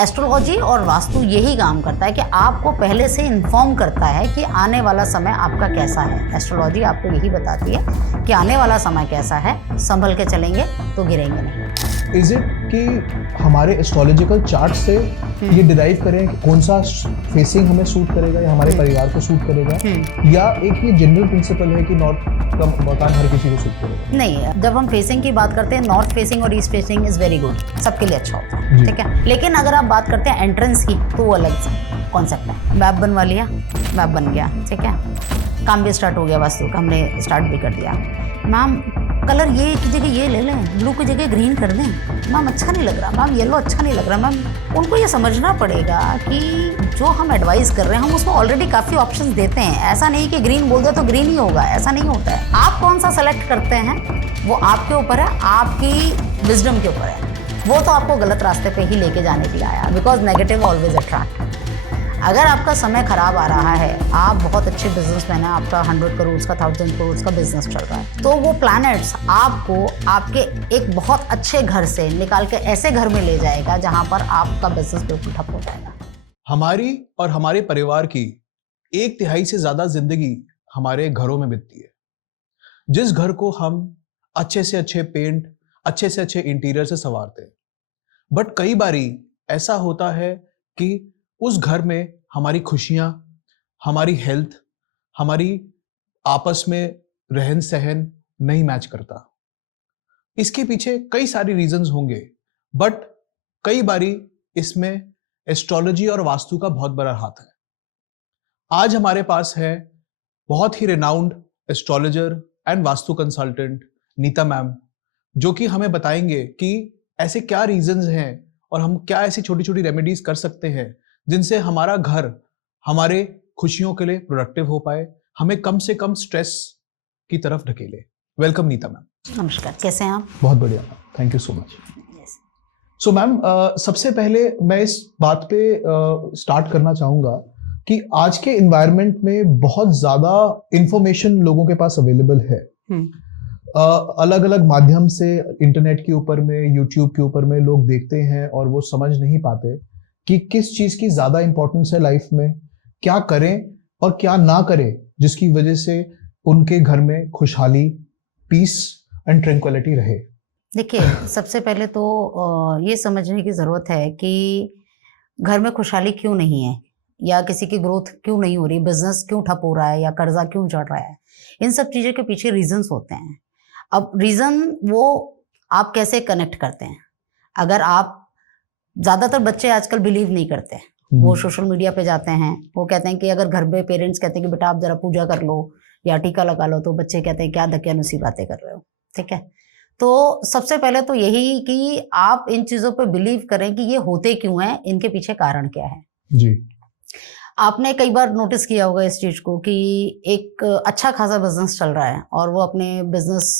Astrology और वास्तु यही काम करता है कि आपको पहले से इन्फॉर्म करता है कि आने वाला समय आपका कैसा है। एस्ट्रोलॉजी आपको यही बताती है कि आने वाला समय कैसा है, संभल के चलेंगे तो गिरेंगे नहीं। इज इट कि हमारे एस्ट्रोलॉजिकल चार्ट से ये डिराइव करें कि कौन सा फेसिंग हमें सूट करेगा या हमारे परिवार को सूट करेगा, या एक ये जनरल प्रिंसिपल है कि नॉर्थ का मकान हर किसी को सूट करेगा? नहीं, जब हम फेसिंग की बात करते हैं, नॉर्थ फेसिंग और east facing is very good, सबके लिए अच्छा होता है, ठीक है। लेकिन अगर आप बात करते हैं एंट्रेंस की, तो वो अलग कॉन्सेप्ट है। मैप बनवा लिया, मैप बन गया, ठीक है, काम भी स्टार्ट हो गया, वास्तु का हमने स्टार्ट भी कर दिया। मैम कलर ये की जगह ये ले लें, ब्लू की जगह ग्रीन कर दें, मैम अच्छा नहीं लग रहा, मैम येलो अच्छा नहीं लग रहा। मैम उनको ये समझना पड़ेगा कि जो हम एडवाइस कर रहे हैं हम उसमें ऑलरेडी काफ़ी ऑप्शंस देते हैं। ऐसा नहीं कि ग्रीन बोल दे तो ग्रीन ही होगा, ऐसा नहीं होता है। आप कौन सा सेलेक्ट करते हैं वो आपके ऊपर है, आपकी विजडम के ऊपर है। वो तो आपको गलत रास्ते पे ही लेके जाने के लिए आया, बिकॉज नेगेटिव ऑलवेज अट्रैक्ट। अगर आपका समय खराब आ रहा है, आप बहुत अच्छे बिजनेसमैन हैं, आपका 100 करोड़ का 1000 करोड़ का बिजनेस चल रहा है, तो वो प्लैनेट्स आपको आपके एक बहुत अच्छे घर से निकाल के ऐसे घर में ले जाएगा जहां पर आपका बिजनेस बिल्कुल ठप हो जाएगा। हमारी और हमारे परिवार की 1/3 से ज्यादा जिंदगी हमारे घरों में बीतती है। जिस घर को हम अच्छे से अच्छे पेंट, अच्छे से अच्छे इंटीरियर से संवारते हैं, बट कई बारी ऐसा होता है कि उस घर में हमारी खुशियां, हमारी हेल्थ, हमारी आपस में रहन सहन नहीं मैच करता। इसके पीछे कई सारी रीजंस होंगे, बट कई बारी इसमें एस्ट्रोलॉजी और वास्तु का बहुत बड़ा हाथ है। आज हमारे पास है बहुत ही renowned astrologer and vastu consultant Neeta ma'am, जो कि हमें बताएंगे कि ऐसे क्या रीजंस हैं और हम क्या ऐसी छोटी छोटी रेमेडीज कर सकते हैं जिनसे हमारा घर हमारे खुशियों के लिए प्रोडक्टिव हो पाए, हमें कम से कम स्ट्रेस की तरफ ढकेले। Welcome Nita ma'am. नमस्कार, कैसे हैं आप? बहुत बढ़िया, thank you so much. So ma'am, सबसे पहले मैं इस बात पे स्टार्ट करना चाहूंगा कि आज के एनवायरनमेंट में बहुत ज्यादा इंफॉर्मेशन लोगों के पास अवेलेबल है। अलग अलग माध्यम से इंटरनेट के ऊपर में, यूट्यूब के ऊपर में लोग देखते हैं और वो समझ नहीं पाते कि किस चीज की ज्यादा इंपॉर्टेंस है लाइफ में, क्या करें और क्या ना करें जिसकी वजह से उनके घर में खुशहाली, पीस एंड ट्रैंक्विलिटी रहे। देखिए, सबसे पहले तो ये समझने की ज़रूरत है कि घर में खुशहाली क्यों नहीं है, या किसी की ग्रोथ क्यों नहीं हो रही, बिजनेस क्यों ठप हो रहा है, या कर्जा क्यों चढ़ रहा है। इन सब चीज़ों के पीछे रीजंस होते हैं। अब रीज़न वो आप कैसे कनेक्ट करते हैं। अगर आप, ज़्यादातर बच्चे आजकल बिलीव नहीं करते, वो सोशल मीडिया पे जाते हैं, वो कहते हैं कि अगर घर पे पेरेंट्स कहते हैं कि बेटा आप जरा पूजा कर लो या टीका लगा लो, तो बच्चे कहते हैं क्या दकियानुसी बातें कर रहे हो, ठीक है। तो सबसे पहले तो यही कि आप इन चीज़ों पे बिलीव करें कि ये होते क्यों हैं, इनके पीछे कारण क्या है जी। आपने कई बार नोटिस किया होगा इस चीज़ को कि एक अच्छा खासा बिजनेस चल रहा है और वो अपने बिजनेस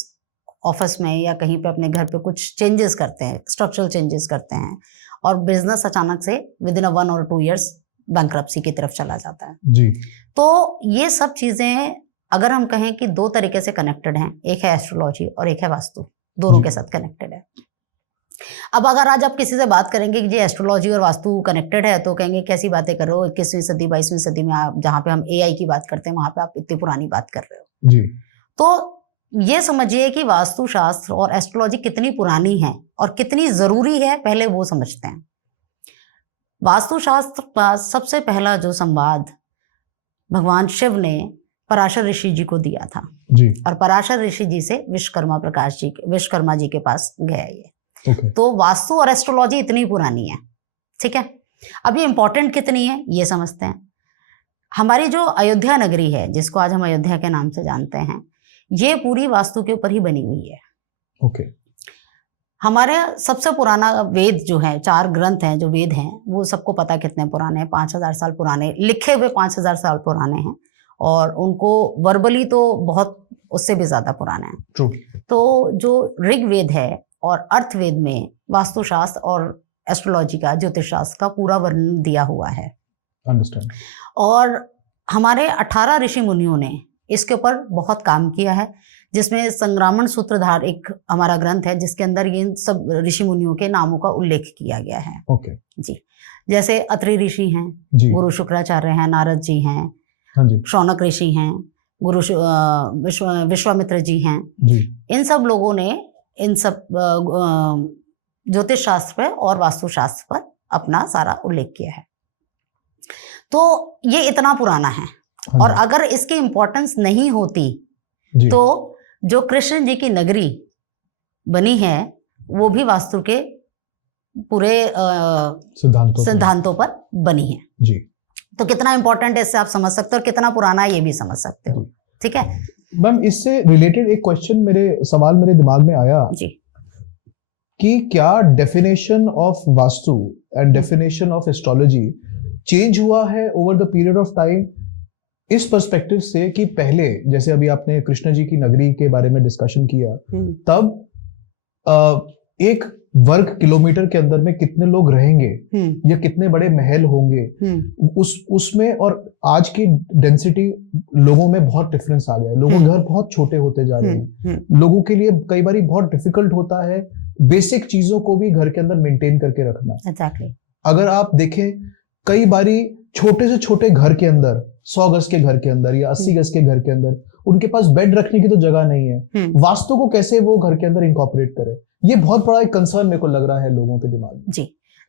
ऑफिस में या कहीं पे अपने घर पे कुछ चेंजेस करते हैं, स्ट्रक्चरल चेंजेस करते हैं, और बिजनेस अचानक से विद इन 1 और 2 ईयर्स बैंकरप्सी की तरफ चला जाता है जी। तो ये सब चीज़ें अगर हम कहें कि 2 तरीके से कनेक्टेड हैं, एक है एस्ट्रोलॉजी और एक है वास्तु, दोनों के साथ कनेक्टेड है। अब अगर आज आप किसी से बात करेंगे कि जी एस्ट्रोलॉजी और वास्तु कनेक्टेड है, तो कहेंगे कैसी बातें कर रहे हो, 21वीं सदी 22वीं सदी में आप, जहाँ पे हम AI की बात करते हैं, वहां पे आप इतनी पुरानी बात कर रहे हो जी। तो ये समझिए कि वास्तुशास्त्र और एस्ट्रोलॉजी कितनी पुरानी है और कितनी जरूरी है, पहले वो समझते हैं। वास्तुशास्त्र का सबसे पहला जो संवाद भगवान शिव ने पराशर ऋषि जी को दिया था जी। और पराशर ऋषि जी से विश्वकर्मा जी के पास गया ये। तो वास्तु और एस्ट्रोलॉजी इतनी पुरानी है, ठीक है। अब ये इंपॉर्टेंट कितनी है ये समझते हैं। हमारी जो अयोध्या नगरी है, जिसको आज हम अयोध्या के नाम से जानते हैं, ये पूरी वास्तु के ऊपर ही बनी हुई है। ओके। हमारे सबसे पुराना वेद जो है, 4 ग्रंथ हैं जो वेद हैं, वो सबको पता कितने पुराने हैं, 5000 साल पुराने, लिखे हुए 5000 साल पुराने हैं, और उनको वर्बली तो बहुत उससे भी ज्यादा पुराने हैं। ट्रू। तो जो ऋग्वेद है और अर्थवेद में वास्तुशास्त्र और एस्ट्रोलॉजी का, ज्योतिष शास्त्र का पूरा वर्णन दिया हुआ है। अंडरस्टैंड। और हमारे 18 ऋषि मुनियों ने इसके ऊपर बहुत काम किया है, जिसमें संग्रामण सूत्रधार एक हमारा ग्रंथ है जिसके अंदर ये सब ऋषि मुनियों के नामों का उल्लेख किया गया है। ओके। जी। जैसे अत्रि ऋषि हैं, जी गुरु शुक्राचार्य हैं, नारद जी हैं, हाँ जी शौनक ऋषि हैं, विश्वामित्र जी हैं। जी इन सब लोगों ने इन सब ज्योतिष शास्त्र पर और वास्तुशास्त्र पर अपना सारा उल्लेख किया है। तो ये इतना पुराना है। हाँ और जी, अगर इसकी इम्पोर्टेंस नहीं होती जी तो जो कृष्ण जी की नगरी बनी है वो भी वास्तु के पूरे सिद्धांतों पर बनी है। जी। तो कितना इंपॉर्टेंट है इससे आप समझ सकते हो, और कितना पुराना है ये भी समझ सकते हो। ठीक है मैम, इससे रिलेटेड एक सवाल मेरे दिमाग में आया जी, कि क्या definition of vastu and definition of astrology change हुआ है over the period of time, इस पर्सपेक्टिव से कि पहले जैसे अभी आपने कृष्ण जी की नगरी के बारे में डिस्कशन किया, तब एक वर्ग किलोमीटर के अंदर में कितने लोग रहेंगे या कितने बड़े महल होंगे, उसमें और आज की डेंसिटी लोगों में बहुत डिफरेंस आ गया है। लोगों के घर बहुत छोटे होते जा रहे हैं। लोगों के लिए कई बार बहुत डिफिकल्ट होता है बेसिक चीजों को भी घर के अंदर मेंटेन करके रखना। Exactly. अगर आप देखें कई बारी छोटे से छोटे घर के अंदर 100 गज के घर के अंदर या 80 गज के घर के अंदर उनके पास बेड रखने की तो जगह नहीं है। वास्तु को कैसे वो घर के अंदर इंकॉर्पोरेट करे, ये बहुत बड़ा एक कंसर्न मेरे को लग रहा है लोगों के दिमाग में। जी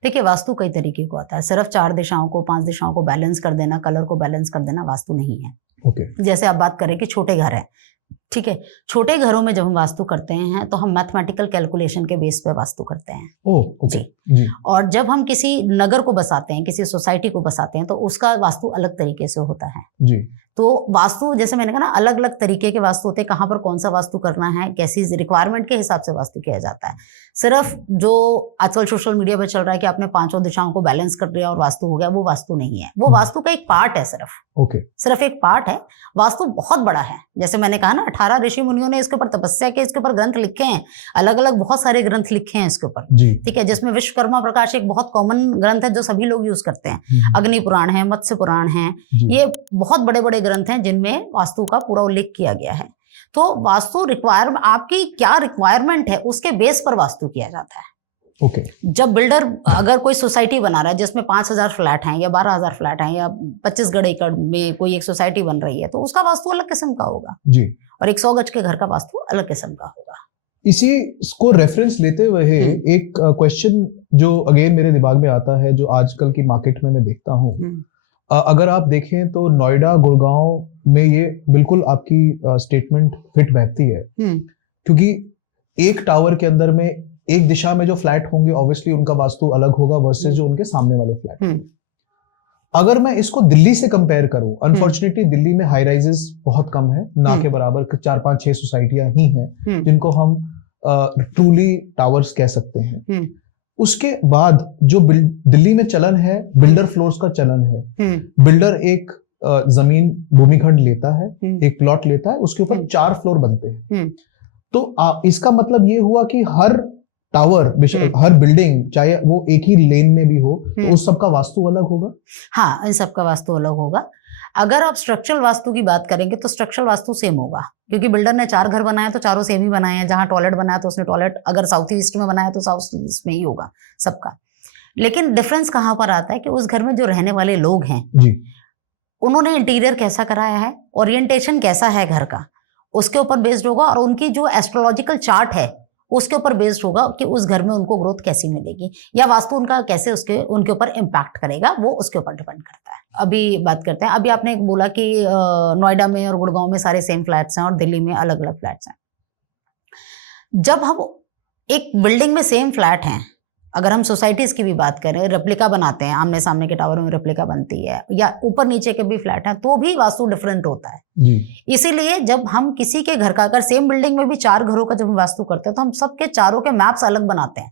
देखिए, वास्तु कई तरीके को आता है। सिर्फ 4 दिशाओं को 5 दिशाओं को बैलेंस कर देना, कलर को बैलेंस कर देना वास्तु नहीं है। ओके। जैसे आप बात करें कि छोटे घर है, ठीक है, छोटे घरों में जब हम वास्तु करते हैं तो हम मैथमेटिकल कैलकुलेशन के बेस पे वास्तु करते हैं। ओके जी। और जब हम किसी नगर को बसाते हैं, किसी सोसाइटी को बसाते हैं, तो उसका वास्तु अलग तरीके से होता है जी। तो वास्तु जैसे मैंने कहा ना, अलग अलग तरीके के वास्तु होते हैं। कहाँ पर कौन सा वास्तु करना है, कैसी रिक्वायरमेंट के हिसाब से वास्तु किया जाता है। सिर्फ जो आजकल सोशल मीडिया पर चल रहा है कि आपने 5 दिशाओं को बैलेंस कर दिया और वास्तु हो गया, वो वास्तु नहीं है। वो वास्तु का एक पार्ट है, सिर्फ एक पार्ट है। वास्तु बहुत बड़ा है। जैसे मैंने कहा ना, 18 ऋषि मुनियों ने इसके ऊपर तपस्या की, इसके ऊपर ग्रंथ लिखे हैं, अलग अलग बहुत सारे ग्रंथ लिखे हैं इसके ऊपर। ठीक है, जिसमें विश्वकर्मा प्रकाश एक बहुत कॉमन ग्रंथ है जो सभी लोग यूज करते हैं। अग्नि पुराण है, मत्स्य पुराण है, ये बहुत बड़े बड़े ग्रंथ हैं जिनमें वास्तु का पूरा उल्लेख किया गया है। तो वास्तु रिक्वायरमेंट, आपकी क्या रिक्वायरमेंट है उसके बेस पर वास्तु किया जाता है। ओके। जब बिल्डर अगर कोई सोसाइटी बना रहा है जिसमें 5000 फ्लैट हैं या 12000 फ्लैट हैं या 25 एकड़ में कोई एक सोसाइटी बन रही है, तो उसका वास्तु अलग किस्म का होगा जी। और 100 गज के घर का वास्तु अलग किस्म का होगा। इसी को रेफरेंस लेते हुए एक क्वेश्चन जो अगेन मेरे दिमाग में आता है, जो आजकल की मार्केट में मैं देखता हूँ, अगर आप देखें तो नोएडा, गुड़गांव में ये बिल्कुल आपकी स्टेटमेंट फिट बैठती है, क्योंकि एक टावर के अंदर में एक दिशा में जो फ्लैट होंगे ऑब्वियसली उनका वास्तु अलग होगा वर्सेस जो उनके सामने वाले फ्लैट। अगर मैं इसको दिल्ली से कंपेयर करूं, अनफॉर्चुनेटली दिल्ली में हाई राइजेस बहुत कम है, ना के बराबर 4, 5, 6 सोसाइटियां ही हैं जिनको हम ट्रूली टावर्स कह सकते हैं। उसके बाद जो दिल्ली में चलन है, बिल्डर फ्लोर्स का चलन है। बिल्डर एक जमीन भूमिखंड लेता है, एक प्लॉट लेता है, उसके ऊपर 4 फ्लोर बनते हैं। तो इसका मतलब ये हुआ कि हर टावर, हर बिल्डिंग, चाहे वो एक ही लेन में भी हो, तो उस सबका वास्तु अलग होगा। हाँ, इन सबका वास्तु अलग होगा। अगर आप स्ट्रक्चरल वास्तु की बात करेंगे तो स्ट्रक्चरल वास्तु सेम होगा, क्योंकि बिल्डर ने 4 घर बनाए तो चारों सेम ही बनाए हैं। जहां टॉयलेट बनाया तो उसने टॉयलेट अगर साउथ ईस्ट में बनाया तो साउथ ईस्ट में ही होगा सबका। लेकिन डिफरेंस कहां पर आता है कि उस घर में जो रहने वाले लोग हैं जी, उन्होंने इंटीरियर कैसा कराया है, ओरिएंटेशन कैसा है घर का, उसके ऊपर बेस्ड होगा। और उनकी जो एस्ट्रोलॉजिकल चार्ट है उसके ऊपर बेस्ड होगा कि उस घर में उनको ग्रोथ कैसी मिलेगी या वास्तु उनका कैसे उनके ऊपर इम्पैक्ट करेगा, वो उसके ऊपर डिपेंड करता है। अभी बात करते हैं, अभी आपने बोला कि नोएडा में और गुड़गांव में सारे सेम फ्लैट्स हैं और दिल्ली में अलग अलग फ्लैट्स हैं। जब हम एक बिल्डिंग में सेम फ्लैट हैं, अगर हम सोसाइटीज की भी बात करें, रेप्लिका बनाते हैं, आमने सामने के टावरों में रेप्लिका बनती है, या ऊपर नीचे के भी फ्लैट हैं, तो भी वास्तु डिफरेंट होता है जी। इसीलिए जब हम किसी के घर का, अगर सेम बिल्डिंग में भी 4 घरों का जब हम वास्तु करते हैं तो हम सबके चारों के मैप्स अलग बनाते हैं।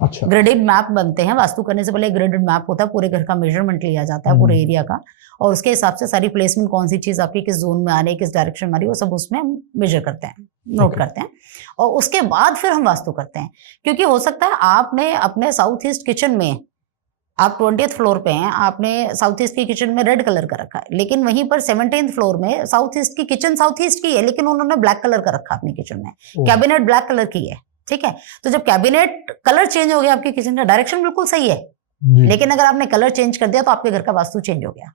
अच्छा। ग्रेडेड मैप बनते हैं। वास्तु करने से पहले ग्रेडेड मैप होता है, पूरे घर का मेजरमेंट लिया जाता है, पूरे एरिया का, और उसके हिसाब से सारी प्लेसमेंट, कौन सी चीज आपकी किस जोन में आ रही है, किस डायरेक्शन में आ रही है, वो सब उसमें हम मेजर करते हैं, नोट करते हैं, और उसके बाद फिर हम वास्तु करते हैं। क्योंकि हो सकता है आपने अपने साउथ ईस्ट किचन में, आप 20th फ्लोर पे हैं, आपने साउथ ईस्ट की किचन में रेड कलर का रखा है, लेकिन वहीं पर 17th फ्लोर में साउथ ईस्ट की किचन साउथ ईस्ट की है, लेकिन उन्होंने ब्लैक कलर का रखा अपनी किचन में, कैबिनेट ब्लैक कलर की है। ठीक है, तो जब कैबिनेट कलर चेंज हो गया, आपकी किचन का डायरेक्शन बिल्कुल सही है, जी, लेकिन अगर आपने कलर चेंज कर दिया तो आपके घर का वास्तु चेंज हो गया।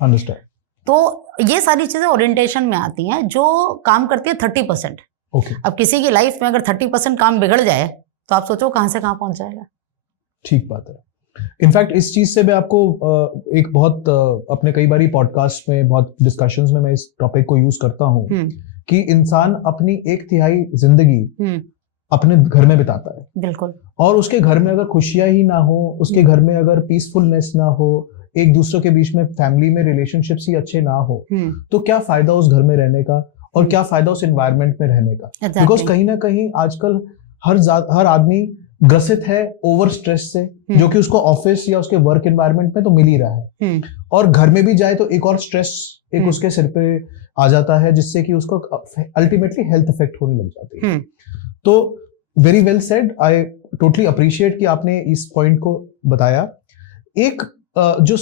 अंडरस्टैंड। तो ये सारी चीजें ओरिएंटेशन में आती हैं जो काम करती है 30%। ओके, अब किसी की लाइफ में अगर 30% काम बिगड़ जाए तो आप सोचो कहां से कहां पहुंच जाएगा। ठीक बात है। इनफैक्ट इस चीज से मैं आपको एक बहुत अपने कई बारी पॉडकास्ट में, बहुत डिस्कशंस में मैं इस टॉपिक को यूज करता हूँ कि इंसान अपनी 1/3 जिंदगी अपने घर में बिताता है। बिल्कुल। और उसके घर में अगर खुशियां ही ना हो, उसके घर में अगर पीसफुलनेस ना हो, एक दूसरे के बीच में फैमिली में रिलेशनशिप्स ही अच्छे ना हो, तो क्या फायदा उस घर में रहने का और क्या फायदा उस एनवायरनमेंट में रहने का। बिकॉज कहीं ना कहीं आजकल हर आदमी ग्रसित है ओवर स्ट्रेस से, जो कि उसको ऑफिस या उसके वर्क एनवायरनमेंट में तो मिल ही रहा है, और घर में भी जाए तो एक और स्ट्रेस एक उसके सिर पे आ जाता है, जिससे कि उसको अल्टीमेटली हेल्थ इफेक्ट होने लग जाती है। तो very well said, I totally appreciate कि आपने इस पॉइंट को बताया। एक जो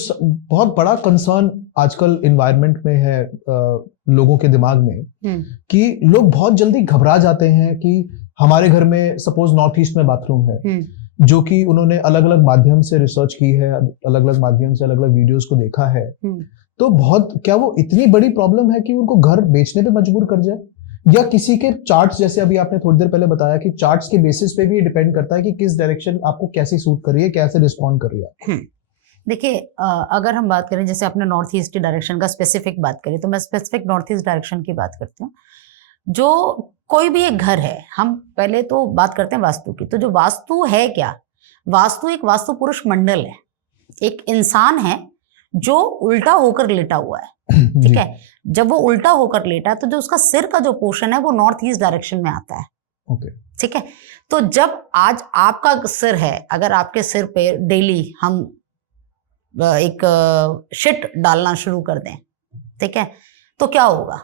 बहुत बड़ा कंसर्न आजकल एनवायरनमेंट में है लोगों के दिमाग में, कि लोग बहुत जल्दी घबरा जाते हैं कि हमारे घर में सपोज नॉर्थ ईस्ट में बाथरूम है, जो कि उन्होंने अलग अलग माध्यम से रिसर्च की है, अलग अलग माध्यम से अलग अलग वीडियोस को देखा है, तो बहुत क्या वो इतनी बड़ी प्रॉब्लम है कि उनको घर बेचने पे मजबूर कर जाए, या किसी के चार्ट्स, जैसे अभी आपने थोड़ी देर पहले बताया कि चार्ट्स के बेसिस पे भी डिपेंड करता है कि किस डायरेक्शन आपको कैसी सूट कर रही है, कैसे रिस्पॉन्ड कर रही है। देखिए, अगर हम बात करें, जैसे आपने नॉर्थ ईस्ट डायरेक्शन का स्पेसिफिक बात करी, तो मैं स्पेसिफिक नॉर्थ ईस्ट डायरेक्शन की बात करती हूँ। जो कोई भी एक घर है, हम पहले तो बात करते हैं वास्तु की। तो जो वास्तु है क्या, वास्तु एक वास्तु पुरुष मंडल है, एक इंसान है जो उल्टा होकर लेटा हुआ है, ठीक है। जब वो उल्टा होकर लेटा है तो जो उसका सिर का जो पोर्शन है वो नॉर्थ ईस्ट डायरेक्शन में आता है, ठीक है। तो जब आज आपका सिर है, अगर आपके सिर पे डेली हम एक शिट डालना शुरू कर दें, ठीक है, तो क्या होगा।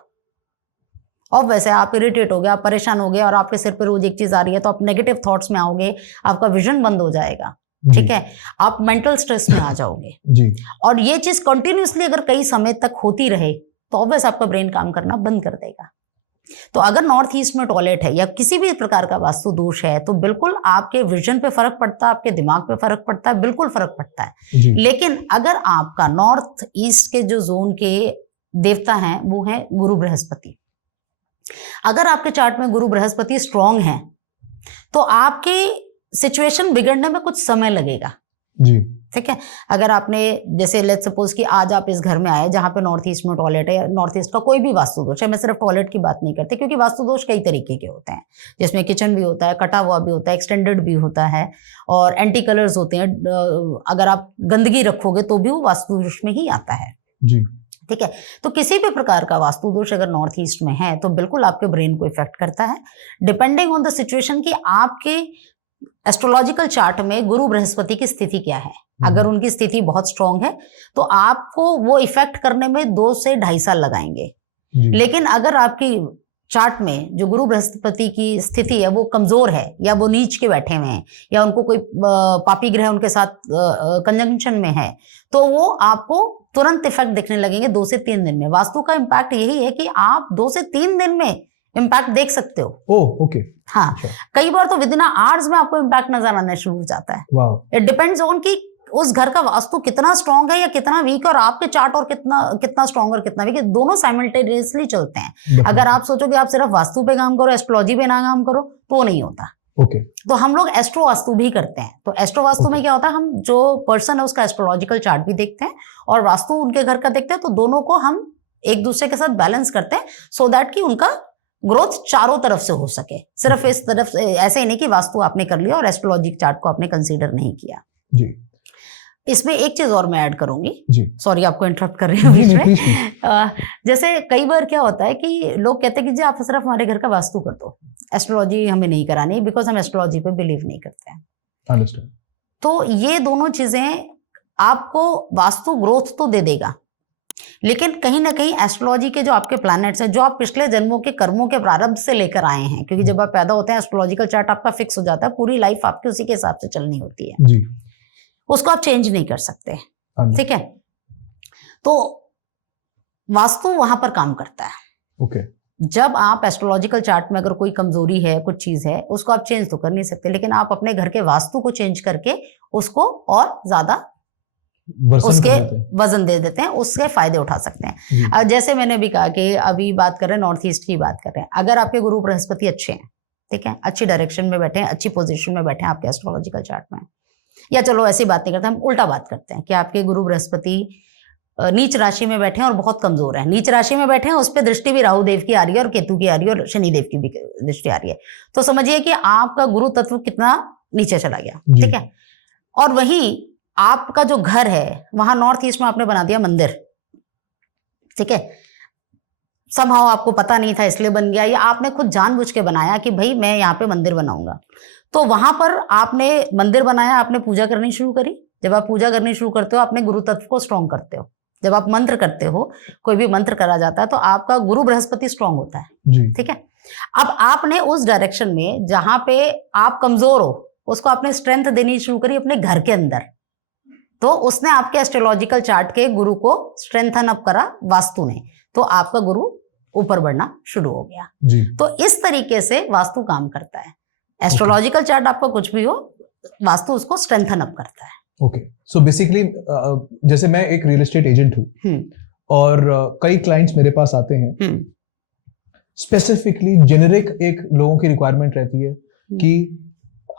और वैसे आप इरिटेट हो गए, आप परेशान हो गए, और आपके सिर पे रोज एक चीज आ रही है, तो आप नेगेटिव थॉट्स में आओगे, आपका विजन बंद हो जाएगा, ठीक है, आप मेंटल स्ट्रेस में आ जाओगे जी। और ये चीज कंटिन्यूसली अगर कई समय तक होती रहे तो ऑब्वियस आपका ब्रेन काम करना बंद कर देगा। तो अगर नॉर्थ ईस्ट में टॉयलेट है या किसी भी प्रकार का वास्तु दोष है, तो बिल्कुल आपके विजन पे फर्क पड़ता है, आपके दिमाग पे फर्क पड़ता है, बिल्कुल फर्क पड़ता है। लेकिन अगर आपका नॉर्थ ईस्ट के जो जोन के देवता हैं वो है गुरु बृहस्पति, अगर आपके चार्ट में गुरु बृहस्पति स्ट्रांग है तो आपके सिचुएशन बिगड़ने में कुछ समय लगेगा जी, ठीक है। अगर आपने, जैसे लेट्स सपोज कि आज आप इस घर में आए जहां पे नॉर्थ ईस्ट में टॉयलेट है, या नॉर्थ ईस्ट का कोई भी वास्तु दोष है, मैं सिर्फ टॉयलेट की बात नहीं करती, क्योंकि वास्तु दोष कई तरीके के होते हैं, जिसमें किचन भी होता है, कटा हुआ भी होता है, एक्सटेंडेड भी होता है, और एंटी कलर्स होते हैं। अगर आप गंदगी रखोगे तो भी वो वास्तु दोष में ही आता है जी, ठीक है। तो किसी भी प्रकार का वास्तु दोष अगर नॉर्थ ईस्ट में है तो बिल्कुल आपके ब्रेन को इफेक्ट करता है, डिपेंडिंग ऑन द सिचुएशन कि आपके एस्ट्रोलॉजिकल चार्ट में गुरु बृहस्पति की स्थिति क्या है। अगर उनकी स्थिति बहुत स्ट्रांग है तो आपको वो इफेक्ट करने में 2 से 2.5 साल लगाएंगे। लेकिन अगर आपकी चार्ट में जो गुरु बृहस्पति की स्थिति है वो कमजोर है, या वो नीच के बैठे हुए हैं, या उनको कोई पापी ग्रह उनके साथ कंजंक्शन में है, तो वो आपको तुरंत इफेक्ट दिखने लगेंगे 2 से 3 दिन में। वास्तु का इम्पैक्ट यही है कि आप 2 से 3 दिन में इम्पैक्ट देख सकते हो। Oh okay. हाँ, कई बार तो विद इन आवर्स में आपको इम्पैक्ट नजर आना शुरू हो जाता है। इट डिपेंड्स ऑन कि उस घर का वास्तु कितना स्ट्रांग है या कितना वीक है, और आपके चार्ट और कितना स्ट्रांग और कितना वीक है, दोनों साइमल्टेनियसली चलते हैं। अगर आप सोचो कि आप सिर्फ वास्तु पे काम करो, एस्ट्रोलॉजी पे ना काम करो, तो वो नहीं होता। ओके। तो हम लोग एस्ट्रो वास्तु भी करते हैं। तो एस्ट्रो वास्तु में क्या होता है, हम जो पर्सन है उसका एस्ट्रोलॉजिकल चार्ट भी देखते हैं और वास्तु उनके घर का देखते हैं, तो दोनों को हम एक दूसरे के साथ बैलेंस करते हैं, सो दैट कि उनका ग्रोथ चारों तरफ से हो सके। सिर्फ इस तरफ ऐसे ही नहीं कि वास्तु आपने कर लिया और एस्ट्रोलॉजी चार्ट को आपने कंसीडर नहीं किया जी। इसमें एक चीज और मैं ऐड करूंगी जी, सॉरी आपको इंटरप्ट कर रही हूँ बीच में। जैसे कई बार क्या होता है कि लोग कहते हैं कि जी आप सिर्फ हमारे घर का वास्तु कर दो, एस्ट्रोलॉजी हमें नहीं करानी, बिकॉज हम एस्ट्रोलॉजी पे बिलीव नहीं करते हैं। अंडरस्टैंड। तो ये दोनों चीजें आपको वास्तु ग्रोथ तो दे देगा, लेकिन कहीं ना कहीं एस्ट्रोलॉजी के जो आपके प्लैनेट्स हैं, जो आप पिछले जन्मों के कर्मों के प्रारब्ध से लेकर आए हैं, क्योंकि जब आप पैदा होते हैं एस्ट्रोलॉजिकल चार्ट आपका फिक्स हो जाता है, पूरी लाइफ आपकी उसी के हिसाब से चलनी होती है जी, उसको आप चेंज नहीं कर सकते, ठीक है। तो वास्तु वहां पर काम करता है। ओके। जब आप एस्ट्रोलॉजिकल चार्ट में अगर कोई कमजोरी है, कुछ चीज है, उसको आप चेंज तो कर नहीं सकते, लेकिन आप अपने घर के वास्तु को चेंज करके उसको और ज्यादा उसके वजन दे देते हैं, उसके फायदे उठा सकते हैं। अब जैसे मैंने भी कहा कि अभी बात कर रहे हैं नॉर्थ ईस्ट की बात कर रहे हैं, अगर आपके गुरु बृहस्पति अच्छे हैं, ठीक है, अच्छी डायरेक्शन में बैठे हैं, अच्छी पोजीशन में बैठे हैं आपके एस्ट्रोलॉजिकल चार्ट में, या चलो ऐसी बात नहीं करते, हम उल्टा बात करते हैं कि आपके गुरु बृहस्पति नीच राशि में बैठे हैं और बहुत कमजोर हैं, नीच राशि में बैठे हैं, उस पर दृष्टि भी राहु देव की आ रही है और केतु की आ रही है और शनि देव की भी दृष्टि आ रही है, तो समझिए कि आपका गुरु तत्व कितना नीचे चला गया, ठीक है। और वहीं आपका जो घर है वहां नॉर्थ ईस्ट में आपने बना दिया मंदिर, ठीक है, समहाउ आपको पता नहीं था इसलिए बन गया, या आपने खुद जानबूझ के बनाया कि भाई मैं यहाँ पे मंदिर बनाऊंगा, तो वहां पर आपने मंदिर बनाया, आपने पूजा करनी शुरू करी। जब आप पूजा करनी शुरू करते हो, अपने गुरु तत्व को स्ट्रॉन्ग करते हो। जब आप मंत्र करते हो, कोई भी मंत्र करा जाता है, तो आपका गुरु बृहस्पति स्ट्रॉन्ग होता है, ठीक है। अब आपने उस डायरेक्शन में जहां पे आप कमजोर हो, उसको आपने स्ट्रेंथ देनी शुरू करी अपने घर के अंदर, तो उसने आपके एस्ट्रोलॉजिकल चार्ट के गुरु को स्ट्रेंथन अप करा वास्तु ने, तो आपका गुरु ऊपर बढ़ना शुरू हो गया जी। तो इस तरीके से वास्तु काम करता है। एस्ट्रोलॉजिकल चार्ट आपका कुछ भी हो, वास्तु उसको स्ट्रेंथन अप करता है। ओके, सो बेसिकली जैसे मैं एक रियल एस्टेट एजेंट हूँ और कई क्लाइंट्स मेरे पास आते हैं, स्पेसिफिकली जेनेरिक एक लोगों की रिक्वायरमेंट रहती है कि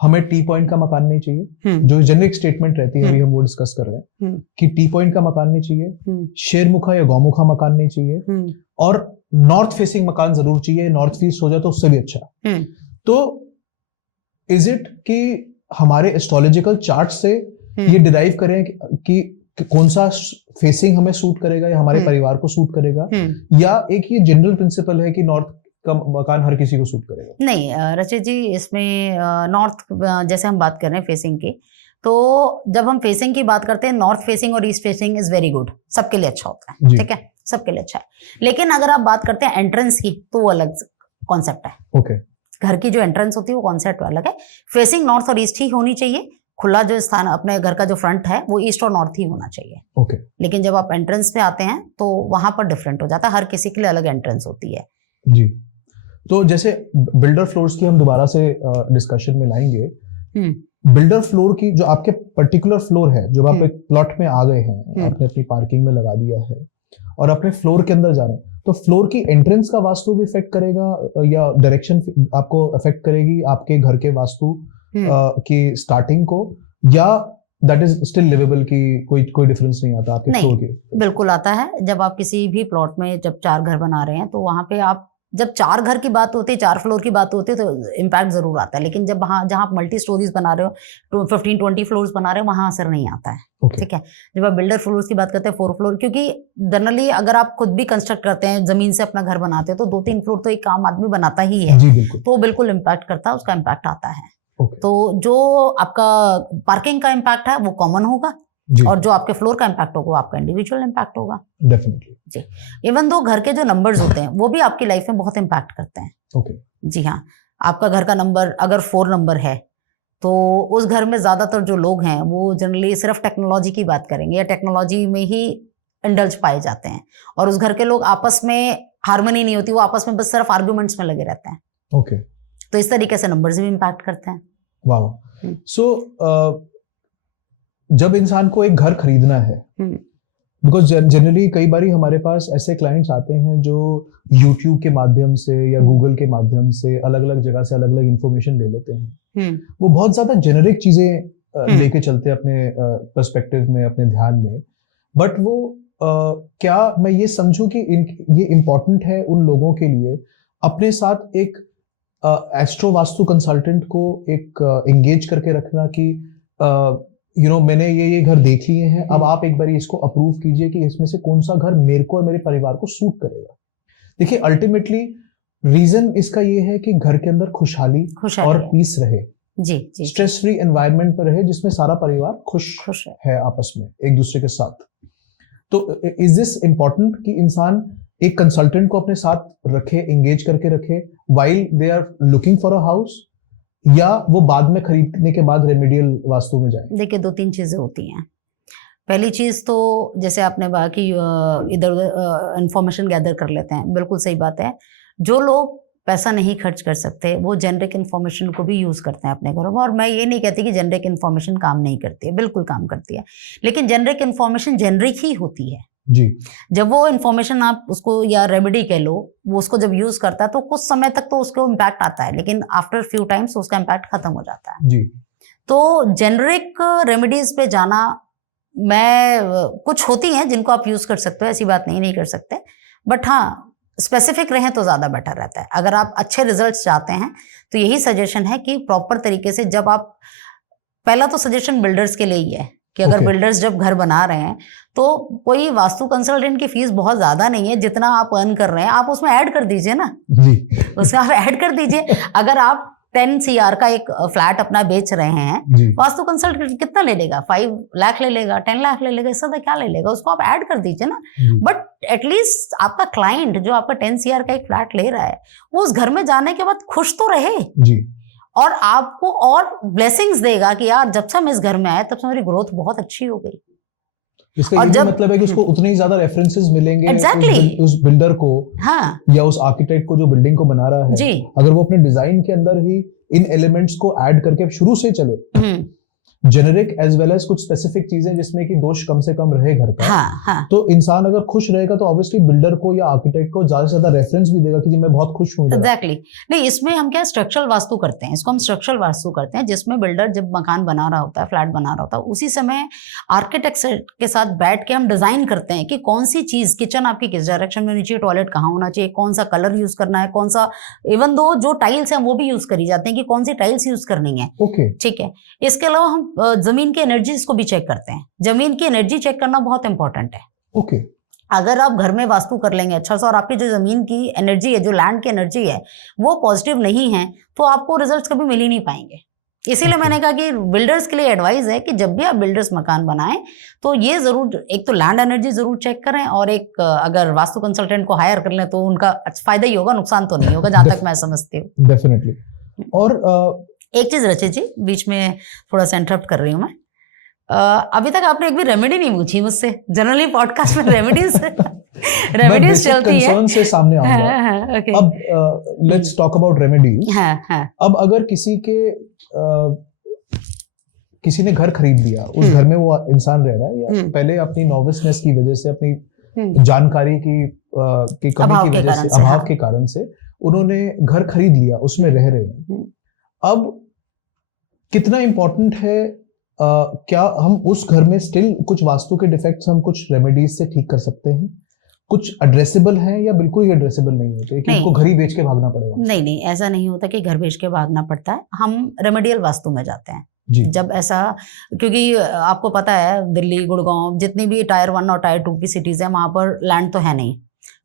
हमें टी पॉइंट का मकान नहीं चाहिए, जो जेनेरिक स्टेटमेंट रहती है, अभी हम वो डिस्कस कर रहे हैं कि टी पॉइंट का मकान नहीं चाहिए, शेरमुखा या गौमुखा मकान नहीं चाहिए, और नॉर्थ फेसिंग मकान जरूर चाहिए, नॉर्थ फेस हो जाए तो उससे भी अच्छा। तो इज इट कि हमारे एस्ट्रोलॉजिकल चार्ट से ये डिराइव करें कि कौन सा फेसिंग हमें सूट करेगा या हमारे परिवार को सूट करेगा, या एक ये जनरल प्रिंसिपल है कि नॉर्थ का मकान हर किसी को सूट करेगा? नहीं रचित जी, इसमें नॉर्थ जैसे हम बात कर रहे हैं फेसिंग की, तो जब हम फेसिंग की बात करते हैं, नॉर्थ फेसिंग और east facing is very good, सबके लिए अच्छा होता है, ठीक है, सबके लिए अच्छा है। लेकिन अगर आप बात करते हैं एंट्रेंस की, तो वो अलग कॉन्सेप्ट है। ओके, घर की जो एंट्रेंस होती है वो कॉन्सेप्ट अलग है। फेसिंग नॉर्थ और ईस्ट ही होनी चाहिए, खुला जो स्थान अपने घर का जो फ्रंट है वो ईस्ट और नॉर्थ ही होना चाहिए। ओके, लेकिन जब आप एंट्रेंस पे आते हैं तो वहां पर डिफरेंट हो जाता है, हर किसी के लिए अलग एंट्रेंस होती है जी। तो जैसे बिल्डर फ्लोर्स की हम दोबारा से डिस्कशन में लाएंगे। बिल्डर फ्लोर की जो आपके पर्टिकुलर फ्लोर है, जब आप एक प्लॉट में आ गए हैं, आपने अपनी पार्किंग में लगा दिया है और अपने फ्लोर के अंदर जा रहे हैं, तो फ्लोर की एंट्रेंस का वास्तु भी इफेक्ट करेगा या डायरेक्शन आपको इफेक्ट करेगी आपके घर के वास्तु की स्टार्टिंग को, या दैट इज स्टिल लिवेबल की कोई डिफरेंस नहीं आता आपके फ्लोर के? बिल्कुल आता है। जब आप किसी भी प्लॉट में जब 4 घर बना रहे हैं, तो वहां पे आप जब 4 घर की बात होती है, 4 फ्लोर की बात होती है, तो इम्पैक्ट जरूर आता है। लेकिन जब जहां आप मल्टी स्टोरीज बना रहे हो, 15-20 फ्लोर्स बना रहे हो, वहां असर नहीं आता है, ठीक है। जब आप बिल्डर फ्लोर्स की बात करते हैं, 4 फ्लोर, क्योंकि जनरली अगर आप खुद भी कंस्ट्रक्ट करते हैं, जमीन से अपना घर बनाते हैं, तो 2-3 फ्लोर तो एक आम आदमी बनाता ही है, तो बिल्कुल इम्पैक्ट करता है, उसका इम्पैक्ट आता है। तो जो आपका पार्किंग का इम्पैक्ट है वो कॉमन होगा, और जो आपके फ्लोर का इम्पैक्ट होगा वो आपका इंडिविजुअल इम्पैक्ट होगा। डेफिनेटली जी। इवन दो घर के जो नंबर्स होते हैं वो भी आपकी लाइफ में बहुत इम्पैक्ट करते हैं। ओके जी हाँ, आपका घर का नंबर अगर 4 नंबर है, तो उस घर में ज्यादातर जो लोग हैं वो जनरली सिर्फ टेक्नोलॉजी की बात करेंगे या टेक्नोलॉजी में ही इंडल्ज पाए जाते हैं, और उस घर के लोग आपस में हार्मनी नहीं होती, वो आपस में बस सिर्फ आर्ग्यूमेंट्स में लगे रहते हैं। ओके, तो इस तरीके से नंबर्स भी इम्पैक्ट करते हैं। वाह। सो जब इंसान को एक घर खरीदना है, बिकॉज जनरली कई बारी हमारे पास ऐसे क्लाइंट्स आते हैं जो YouTube के माध्यम से या Google के माध्यम से अलग अलग जगह से अलग अलग इंफॉर्मेशन ले लेते हैं, वो बहुत ज्यादा जेनेरिक चीजें लेके चलते हैं अपने पर्सपेक्टिव में, अपने ध्यान में, बट वो क्या मैं ये समझूं कि ये इम्पोर्टेंट है उन लोगों के लिए अपने साथ एक एस्ट्रो वास्तु कंसल्टेंट को एक एंगेज करके रखना कि मैंने ये घर देख लिए हैं, अब आप एक बार इसको अप्रूव कीजिए कि इसमें से कौन सा घर मेरे को और मेरे परिवार को सूट करेगा। देखिए, अल्टीमेटली रीजन इसका ये है कि घर के अंदर खुशहाली और पीस रहे, जी, स्ट्रेस फ्री एनवायरनमेंट पर रहे, जिसमें सारा परिवार खुश है आपस में एक दूसरे के साथ। तो इज दिस इम्पोर्टेंट कि इंसान एक कंसल्टेंट को अपने साथ रखे, एंगेज करके रखे while they are looking for a house, या वो बाद में खरीदने के बाद रेमेडियल वास्तु में जाए? देखिए, 2-3 चीजें होती हैं। पहली चीज तो जैसे आपने कहा कि इधर उधर इंफॉर्मेशन गैदर कर लेते हैं, बिल्कुल सही बात है। जो लोग पैसा नहीं खर्च कर सकते वो जेनरिक इन्फॉर्मेशन को भी यूज करते हैं अपने घरों में। और मैं ये नहीं कहती कि जेनरिक इन्फॉर्मेशन काम नहीं करती है, बिल्कुल काम करती है, लेकिन जेनरिक इन्फॉर्मेशन जेनरिक ही होती है जी। जब वो इन्फॉर्मेशन आप उसको या रेमेडी कह लो, वो उसको जब यूज करता है तो कुछ समय तक तो उसको इम्पैक्ट आता है, लेकिन आफ्टर फ्यू टाइम्स उसका इम्पैक्ट खत्म हो जाता है जी। तो जेनरिक रेमेडीज पे जाना, मैं कुछ होती हैं जिनको आप यूज कर सकते हो, ऐसी बात नहीं कर सकते, बट हाँ स्पेसिफिक रहें तो ज्यादा बेटर रहता है। अगर आप अच्छे रिजल्ट्स चाहते हैं तो यही सजेशन है कि प्रॉपर तरीके से, जब आप, पहला तो सजेशन बिल्डर्स के लिए ही है कि अगर बिल्डर्स जब घर बना रहे हैं तो कोई वास्तु कंसल्टेंट की फीस बहुत ज्यादा नहीं है, जितना आप अर्न कर रहे हैं आप उसमें ऐड कर दीजिए ना जी। उसमें आप ऐड कर दीजिए। अगर आप 10 CR का एक फ्लैट अपना बेच रहे हैं, वास्तु कंसल्टेंट कितना ले लेगा? 5 लाख ले लेगा, 10 लाख ले लेगा, इससे ज्यादा क्या ले लेगा? उसको आप ऐड कर दीजिए ना। बट एटलीस्ट आपका क्लाइंट जो आपका 10 CR का एक फ्लैट ले रहा है वो उस घर में जाने के बाद खुश तो रहे जी, और आपको और ब्लेसिंग्स देगा कि यार जब से हम इस घर में आए तब से मेरी ग्रोथ बहुत अच्छी हो गई। इसका ये मतलब है कि उसको उतने ही ज्यादा रेफरेंसेस मिलेंगे उस बिल्डर को, हाँ, या उस आर्किटेक्ट को जो बिल्डिंग को बना रहा है जी। अगर वो अपने डिजाइन के अंदर ही इन एलिमेंट्स को ऐड करके शुरू से चले, जेनेरिक एज वेल एज कुछ स्पेसिफिक चीजें जिसमें कि दोष कम से कम रहे घर का, हाँ। तो इंसान अगर खुश रहेगा तो ऑब्वियसली बिल्डर को या आर्किटेक्ट को ज्यादा से ज्यादा रेफरेंस भी देगा कि जी मैं बहुत खुश हूँ। एग्जैक्टली। नहीं, इसमें हम क्या स्ट्रक्चरल वास्तु करते हैं, इसको हम स्ट्रक्चरल वास्तु करते हैं, जिसमें बिल्डर जब मकान बना रहा होता है, फ्लैट बना रहा होता है, उसी समय आर्किटेक्ट के साथ बैठ के हम डिजाइन करते हैं कि कौन सी चीज, किचन आपकी किस डायरेक्शन में होनी चाहिए, टॉयलेट कहाँ होना चाहिए, कौन सा कलर यूज करना है, कौन सा, इवन दो जो टाइल्स है वो भी यूज करी जाते हैं कि कौन सी टाइल्स यूज करनी है। ठीक है। इसके अलावा हम जमीन की एनर्जीज को भी चेक करते हैं। जमीन की एनर्जी चेक करना बहुत इंपॉर्टेंट है। अगर आप घर में वास्तु कर लेंगे अच्छा सा और आपकी जो जमीन की एनर्जी है, जो लैंड की एनर्जी है, वो पॉजिटिव नहीं है तो आपको रिजल्ट्स कभी मिल ही नहीं पाएंगे। इसीलिए मैंने कहा कि बिल्डर्स के लिए एडवाइस है कि जब भी आप बिल्डर्स मकान बनाएं तो ये जरूर, एक तो लैंड एनर्जी जरूर चेक करें, और एक अगर वास्तु कंसल्टेंट को हायर कर लें तो उनका फायदा ही होगा, नुकसान तो नहीं होगा, जहां तक मैं समझती हूँ। डेफिनेटली। और एक चीज रचित जी, बीच में थोड़ा सा इंटरप्ट कर रही हूँ मैं, अभी तक आपने एक भी रेमेडी नहीं पूछी मुझसे। जनरली पॉडकास्ट में रेमेडीज चलती है, से सामने आऊंगा। okay. अब लेट्स टॉक अबाउट रेमेडीज। अब अगर किसी ने घर खरीद लिया, उस घर में वो इंसान रह रहा है, या पहले अपनी नॉविसनेस की वजह से, अपनी जानकारी की कमी की वजह से, अभाव के कारण से उन्होंने घर खरीद लिया, उसमें रह रहे हैं। अब कितना इंपॉर्टेंट है, क्या हम उस घर में स्टिल कुछ वास्तु के डिफेक्ट्स हम कुछ रेमेडीज से ठीक कर सकते हैं? कुछ एड्रेसेबल है या बिल्कुल ही एड्रेसेबल नहीं होते कि उनको घर ही बेच के भागना पड़ेगा? नहीं, ऐसा नहीं होता कि घर बेच के भागना पड़ता है। हम रेमेडियल वास्तु में जाते हैं जी। जब ऐसा, क्योंकि आपको पता है दिल्ली, गुड़गांव, जितनी भी टायर 1 और टायर 2 की सिटीज है, वहां पर लैंड तो है नहीं,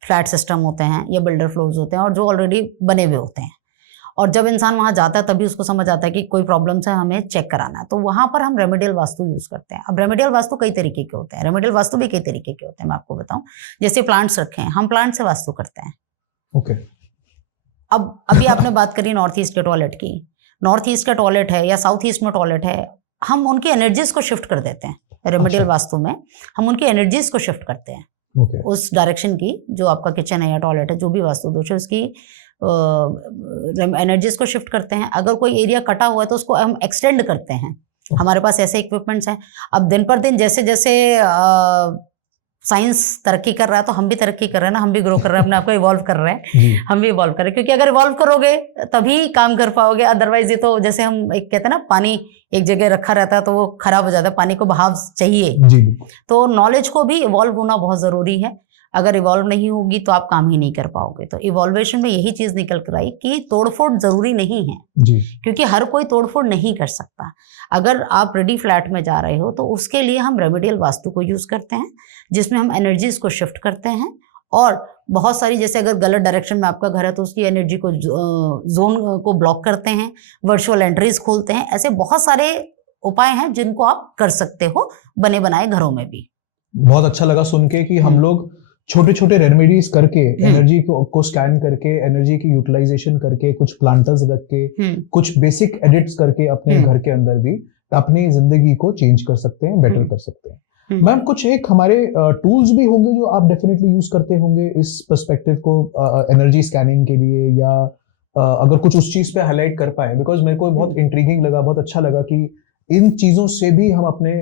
फ्लैट सिस्टम होते हैं या बिल्डर फ्लोर्स होते हैं, और जो ऑलरेडी बने हुए होते हैं। और जब इंसान वहां जाता है तभी उसको समझ आता है कि कोई प्रॉब्लम्स है, हमें चेक कराना है, तो वहां पर हम रेमेडियल वास्तु यूज करते हैं। अब रेमेडियल वास्तु कई तरीके के होते हैं, रेमेडियल वास्तु भी कई तरीके के होते हैं, मैं आपको बताऊं। जैसे प्लांट्स रखे हैं, हम प्लांट से वास्तु करते हैं। ओके। अब अभी आपने बात करी नॉर्थ ईस्ट के टॉयलेट की, नॉर्थ ईस्ट का टॉयलेट है या साउथ ईस्ट में टॉयलेट है, हम उनकी एनर्जीज को शिफ्ट कर देते हैं। रेमेडियल वास्तु में हम उनकी एनर्जीज को शिफ्ट करते हैं उस डायरेक्शन की, जो आपका किचन है या टॉयलेट है, जो भी वास्तु दोष है उसकी एनर्जीज को शिफ्ट करते हैं। अगर कोई एरिया कटा हुआ है तो उसको हम एक्सटेंड करते हैं। हमारे पास ऐसे इक्विपमेंट्स हैं। अब दिन पर दिन जैसे जैसे साइंस तरक्की कर रहा है तो हम भी तरक्की कर रहे हैं ना, हम भी ग्रो कर रहे हैं, अपने आप को इवॉल्व कर रहे हैं, हम भी इवॉल्व कर रहे हैं। क्योंकि अगर इवॉल्व करोगे तभी काम कर पाओगे, अदरवाइज ये तो जैसे हम एक कहते हैं ना, पानी एक जगह रखा रहता है तो वो खराब हो जाता है, पानी को बहाव चाहिए जी। तो नॉलेज को भी इवॉल्व होना बहुत जरूरी है। अगर इवॉल्व नहीं होगी तो आप काम ही नहीं कर पाओगे। तो इवॉल्वेशन में यही चीज निकल कर आई कि तोड़फोड़ जरूरी नहीं है जी। क्योंकि हर कोई तोड़फोड़ नहीं कर सकता। अगर आप रेडी फ्लैट में जा रहे हो तो उसके लिए हम रेमेडियल वास्तु को यूज करते हैं, जिसमें हम एनर्जीज को शिफ्ट करते हैं। और बहुत सारी, जैसे अगर गलत डायरेक्शन में आपका घर है तो उसकी एनर्जी को, जोन को ब्लॉक करते हैं, वर्चुअल एंट्रीज खोलते हैं। ऐसे बहुत सारे उपाय हैं जिनको आप कर सकते हो बने बनाए घरों में भी। बहुत अच्छा लगा सुन के कि हम लोग छोटे छोटे रेमेडीज करके, एनर्जी को स्कैन करके, एनर्जी की यूटिलाइजेशन करके, कुछ प्लांटर्स रख के, कुछ बेसिक एडिट्स करके अपने घर के अंदर भी अपनी जिंदगी को चेंज कर सकते हैं, बेटर कर सकते हैं। मैम कुछ एक हमारे टूल्स भी होंगे जो आप डेफिनेटली यूज करते होंगे इस पर्सपेक्टिव को एनर्जी स्कैनिंग के लिए, या अगर कुछ उस चीज पे हाईलाइट कर पाए, बिकॉज मेरे को बहुत इंट्रीगिंग लगा, बहुत अच्छा लगा कि इन चीजों से भी हम अपने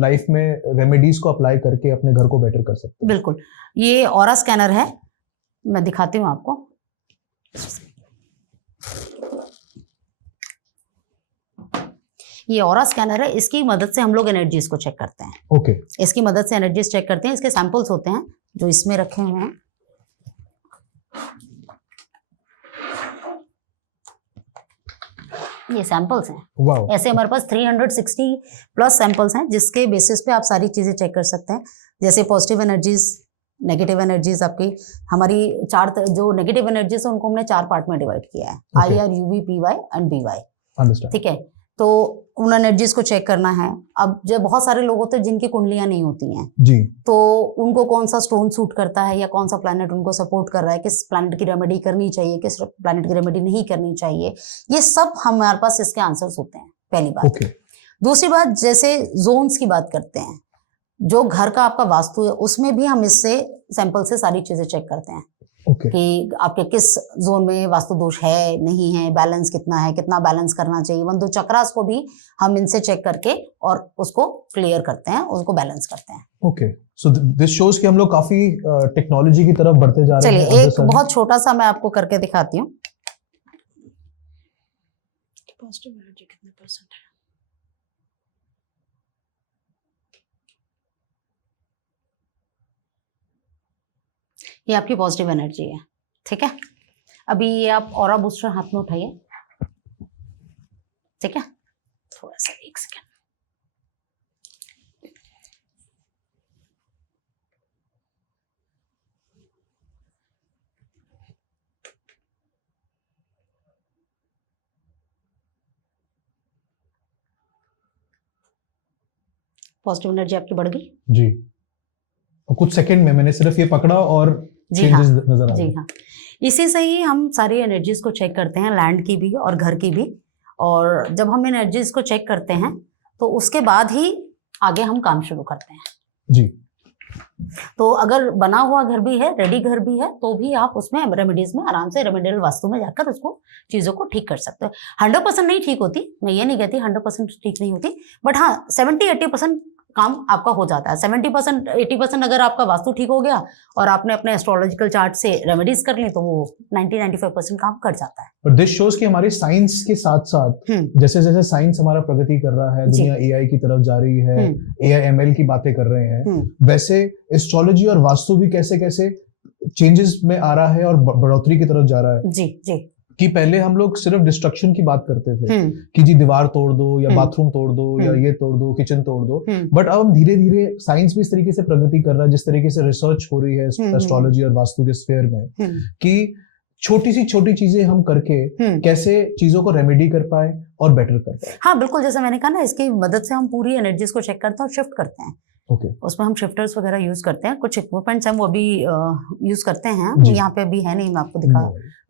लाइफ में रेमेडीज को अप्लाई करके अपने घर को बेटर कर सकते हैं। बिल्कुल, ये ऑरा स्कैनर है, मैं दिखाती हूँ आपको। ये ऑरा स्कैनर है, इसकी मदद से हम लोग एनर्जीज को चेक करते हैं। ओके। इसकी मदद से एनर्जीज चेक करते हैं। इसके सैंपल्स होते हैं जो इसमें रखे हुए हैं। ये सैंपल्स हैं। वाओ। ऐसे हमारे पास 360 प्लस सैंपल्स हैं जिसके बेसिस पे आप सारी चीजें चेक कर सकते हैं, जैसे पॉजिटिव एनर्जीज, नेगेटिव एनर्जीज। आपकी हमारी जो नेगेटिव एनर्जीज है उनको हमने 4 पार्ट में डिवाइड किया है, IR, UV, PY and BY। Understand. ठीक है, तो उन एनर्जीज को चेक करना है। अब जब बहुत सारे लोग होते हैं जिनकी कुंडलियां नहीं होती हैं जी, तो उनको कौन सा स्टोन सूट करता है या कौन सा प्लैनेट उनको सपोर्ट कर रहा है, किस प्लैनेट की रेमेडी करनी चाहिए, किस प्लैनेट की रेमेडी नहीं करनी चाहिए, ये सब हमारे पास इसके आंसर्स होते हैं, पहली बात। ओके। दूसरी बात, जैसे जोन्स की बात करते हैं, जो घर का आपका वास्तु है उसमें भी हम इससे सैंपल से सारी चीजें चेक करते हैं। Okay. कि आपके किस जोन में वास्तु दोष है, नहीं है, बैलेंस कितना है, कितना बैलेंस करना चाहिए। इवन 2 चक्रास को भी हम इनसे चेक करके और उसको क्लियर करते हैं, उसको बैलेंस करते हैं। ओके, सो दिस शोज कि हम लोग काफी टेक्नोलॉजी की तरफ बढ़ते जा रहे हैं। चलिए एक बहुत छोटा सा मैं आपको करके दिखाती हूँ। पॉजिटिव एनर्जी कितने परसेंट है? ये आपकी पॉजिटिव एनर्जी है। ठीक है, अभी ये आप ऑरा बूस्टर हाथ में उठाइए। ठीक है, थोड़ा सा 1 सेकेंड। पॉजिटिव एनर्जी आपकी बढ़ गई जी, और कुछ सेकंड में मैंने सिर्फ ये पकड़ा और चेंजेस नजर आ रहे हैं। जी हाँ, इसी से ही हम सारी एनर्जीज को चेक करते हैं, लैंड की भी और घर की भी। और जब हम एनर्जीज को चेक करते हैं तो उसके बाद ही आगे हम काम शुरू करते हैं। जी, तो अगर बना हुआ घर भी है, रेडी घर भी है, तो भी आप उसमें रेमेडीज में आराम से रेमेडियल वास्तु में जाकर उसको चीज़ों को ठीक कर सकते हो। 100% नहीं ठीक होती, मैं ये नहीं कहती 100% ठीक नहीं होती, बट हाँ 70-80% काम आपका हो जाता है। 70% 80% अगर आपका वास्तु ठीक हो गया और आपने अपने एस्ट्रोलॉजिकल चार्ट से रेमेडीज कर ली तो वो 90-95% काम कर जाता है। पर दिस शोज कि हमारे साइंस के साथ साथ जैसे जैसे साइंस हमारा प्रगति कर रहा है, दुनिया AI की तरफ जा रही है, AI ML की बातें कर रहे हैं, वैसे एस्ट्रोलॉजी और वास्तु भी कैसे कैसे चेंजेस में आ रहा है और बढ़ोतरी की तरफ जा रहा है। जी जी, कि पहले हम लोग सिर्फ डिस्ट्रक्शन की बात करते थे कि जी दीवार तोड़ दो या बाथरूम तोड़ दो या ये तोड़ दो, किचन तोड़ दो, बट अब हम धीरे धीरे साइंस भी इस तरीके से प्रगति कर रहा है, जिस तरीके से रिसर्च हो रही है एस्ट्रोलॉजी और वास्तु के स्फेयर में, कि छोटी चीजें हम करके कैसे चीजों को रेमेडी कर पाए और बेटर कर पाए। हाँ बिल्कुल, जैसे मैंने कहा ना, इसकी मदद से हम पूरी एनर्जीज को चेक करते हैं और शिफ्ट करते हैं। ओके, उसमें हम शिफ्टर्स वगैरह यूज करते हैं, कुछ इक्विपमेंट्स हम वो भी यूज करते हैं, यहाँ पे भी है नहीं मैं आपको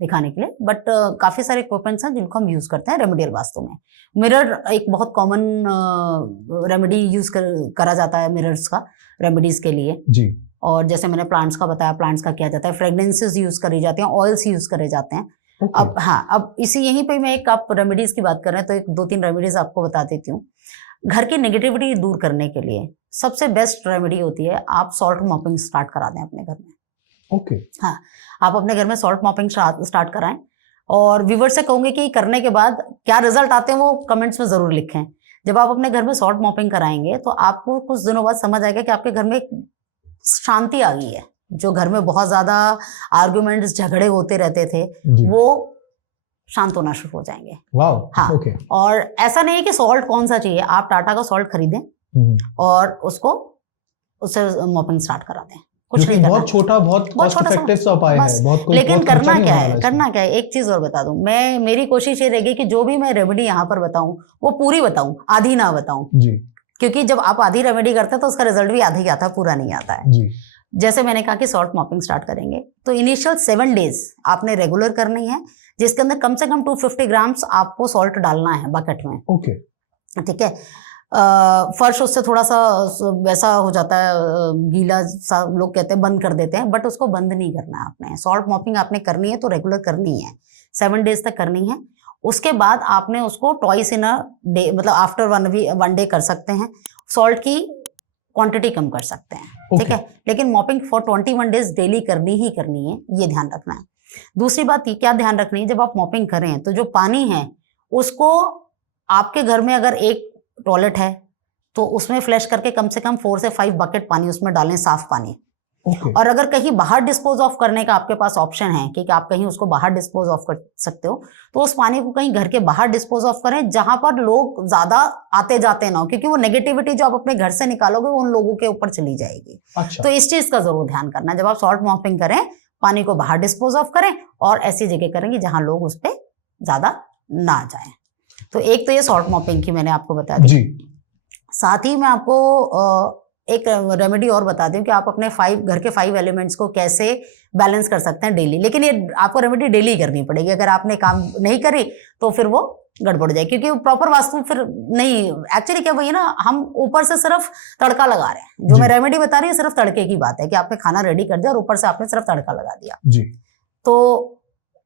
दिखाने के लिए, बट काफी सारे इक्विपमेंट्स हैं जिनको हम यूज करते हैं रेमेडियल वास्तु में। मिरर एक बहुत कॉमन रेमेडी यूज करा जाता है मिरर्स का रेमेडीज के लिए जी। और जैसे मैंने प्लांट्स का बताया, प्लांट्स का किया जाता है, फ्रेग्रेंसेस यूज करी जाते हैं, ऑयल्स यूज करे जाते हैं। अब हाँ, अब इसी यहीं पे मैं एक आप रेमेडीज की बात कर रहे हैं तो एक 2-3 रेमेडीज आपको बता देती हूँ। घर की नेगेटिविटी दूर करने के लिए सबसे बेस्ट रेमेडी होती है, आप सॉल्ट मॉपिंग स्टार्ट करा दें अपने घर में। ओके, हाँ, आप अपने घर में सॉल्ट मॉपिंग स्टार्ट कराएं और व्यूअर से कहूंगे कि करने के बाद क्या रिजल्ट आते हैं वो कमेंट्स में जरूर लिखें। जब आप अपने घर में सॉल्ट मॉपिंग कराएंगे तो आपको कुछ दिनों बाद समझ आएगा कि आपके घर में शांति आ गई है। जो घर में बहुत ज्यादा आर्ग्यूमेंट्स, झगड़े होते रहते थे, वो शांत होना शुरू हो जाएंगे। वाओ, हाँ, ओके। और ऐसा नहीं है कि सॉल्ट कौन सा चाहिए, आप टाटा का सॉल्ट खरीदें और उससे मॉपिंग स्टार्ट करा दें। कुछ नहीं, बहुत छोटा, बहुत कॉस्ट इफेक्टिव सा उपाय है, बहुत कोई लेकिन करना क्या है, करना क्या है, एक चीज और बता दूं, मेरी कोशिश ये रहेगी कि जो भी मैं रेमेडी यहाँ पर बताऊं वो पूरी बताऊं, आधी ना बताऊं जी, क्योंकि जब आप आधी रेमेडी करते हैं तो उसका रिजल्ट भी आधा ही आता है, पूरा नहीं आता है जी। जैसे मैंने कहा कि सॉल्ट मॉपिंग स्टार्ट करेंगे तो इनिशियल 7 डेज आपने रेगुलर करनी है, जिसके अंदर कम से कम 250 ग्राम्स आपको सॉल्ट डालना है बकेट में। ओके, ठीक है। फर्श उससे थोड़ा सा वैसा हो जाता है, गीला सा, लोग कहते हैं बंद कर देते हैं, बट उसको बंद नहीं करना है आपने। सॉल्ट मॉपिंग आपने करनी है तो रेगुलर करनी है, 7 डेज तक करनी है। उसके बाद आपने उसको ट्वाइस इन अ डे, मतलब आफ्टर 1 डे कर सकते हैं। सॉल्ट की क्वांटिटी कम कर सकते हैं, ठीक है। लेकिन मॉपिंग फॉर 21 डेज डेली करनी ही करनी है, ये ध्यान रखना है। दूसरी बात ये क्या ध्यान रखनी है, जब आप मॉपिंग करें तो जो पानी है उसको, आपके घर में अगर एक टॉयलेट है तो उसमें फ्लैश करके कम से कम 4 से 5 बकेट पानी उसमें डालें, साफ पानी। और अगर कहीं बाहर डिस्पोज ऑफ करने का आपके पास ऑप्शन है कि आप कहीं उसको बाहर डिस्पोज ऑफ कर सकते हो, तो उस पानी को कहीं घर के बाहर डिस्पोज ऑफ करें जहां पर लोग ज्यादा आते जाते ना हो, क्योंकि वो नेगेटिविटी जो आप अपने घर से निकालोगे वो उन लोगों के ऊपर चली जाएगी। अच्छा। तो इस चीज का जरूर ध्यान करना, जब आप सॉल्ट मॉपिंग करें पानी को बाहर डिस्पोज ऑफ करें और ऐसी जगह करेंगे जहां लोग उस पर ज्यादा ना जाए। तो एक तो ये सॉल्ट मॉपिंग की मैंने आपको बता दी। साथ ही मैं आपको एक रेमेडी और बता दूं कि आप अपने घर के 5 एलिमेंट्स को कैसे बैलेंस कर सकते हैं डेली। लेकिन ये आपको रेमेडी डेली करनी पड़ेगी, अगर आपने काम नहीं करी तो फिर वो गड़बड़ जाए, क्योंकि प्रॉपर वास्तु फिर नहीं। एक्चुअली क्या वही ना, हम ऊपर से सिर्फ तड़का लगा रहे हैं। जो मैं रेमेडी बता रही हूँ सिर्फ तड़के की बात है कि आपने खाना रेडी कर दिया और ऊपर से आपने सिर्फ तड़का लगा दिया जी। तो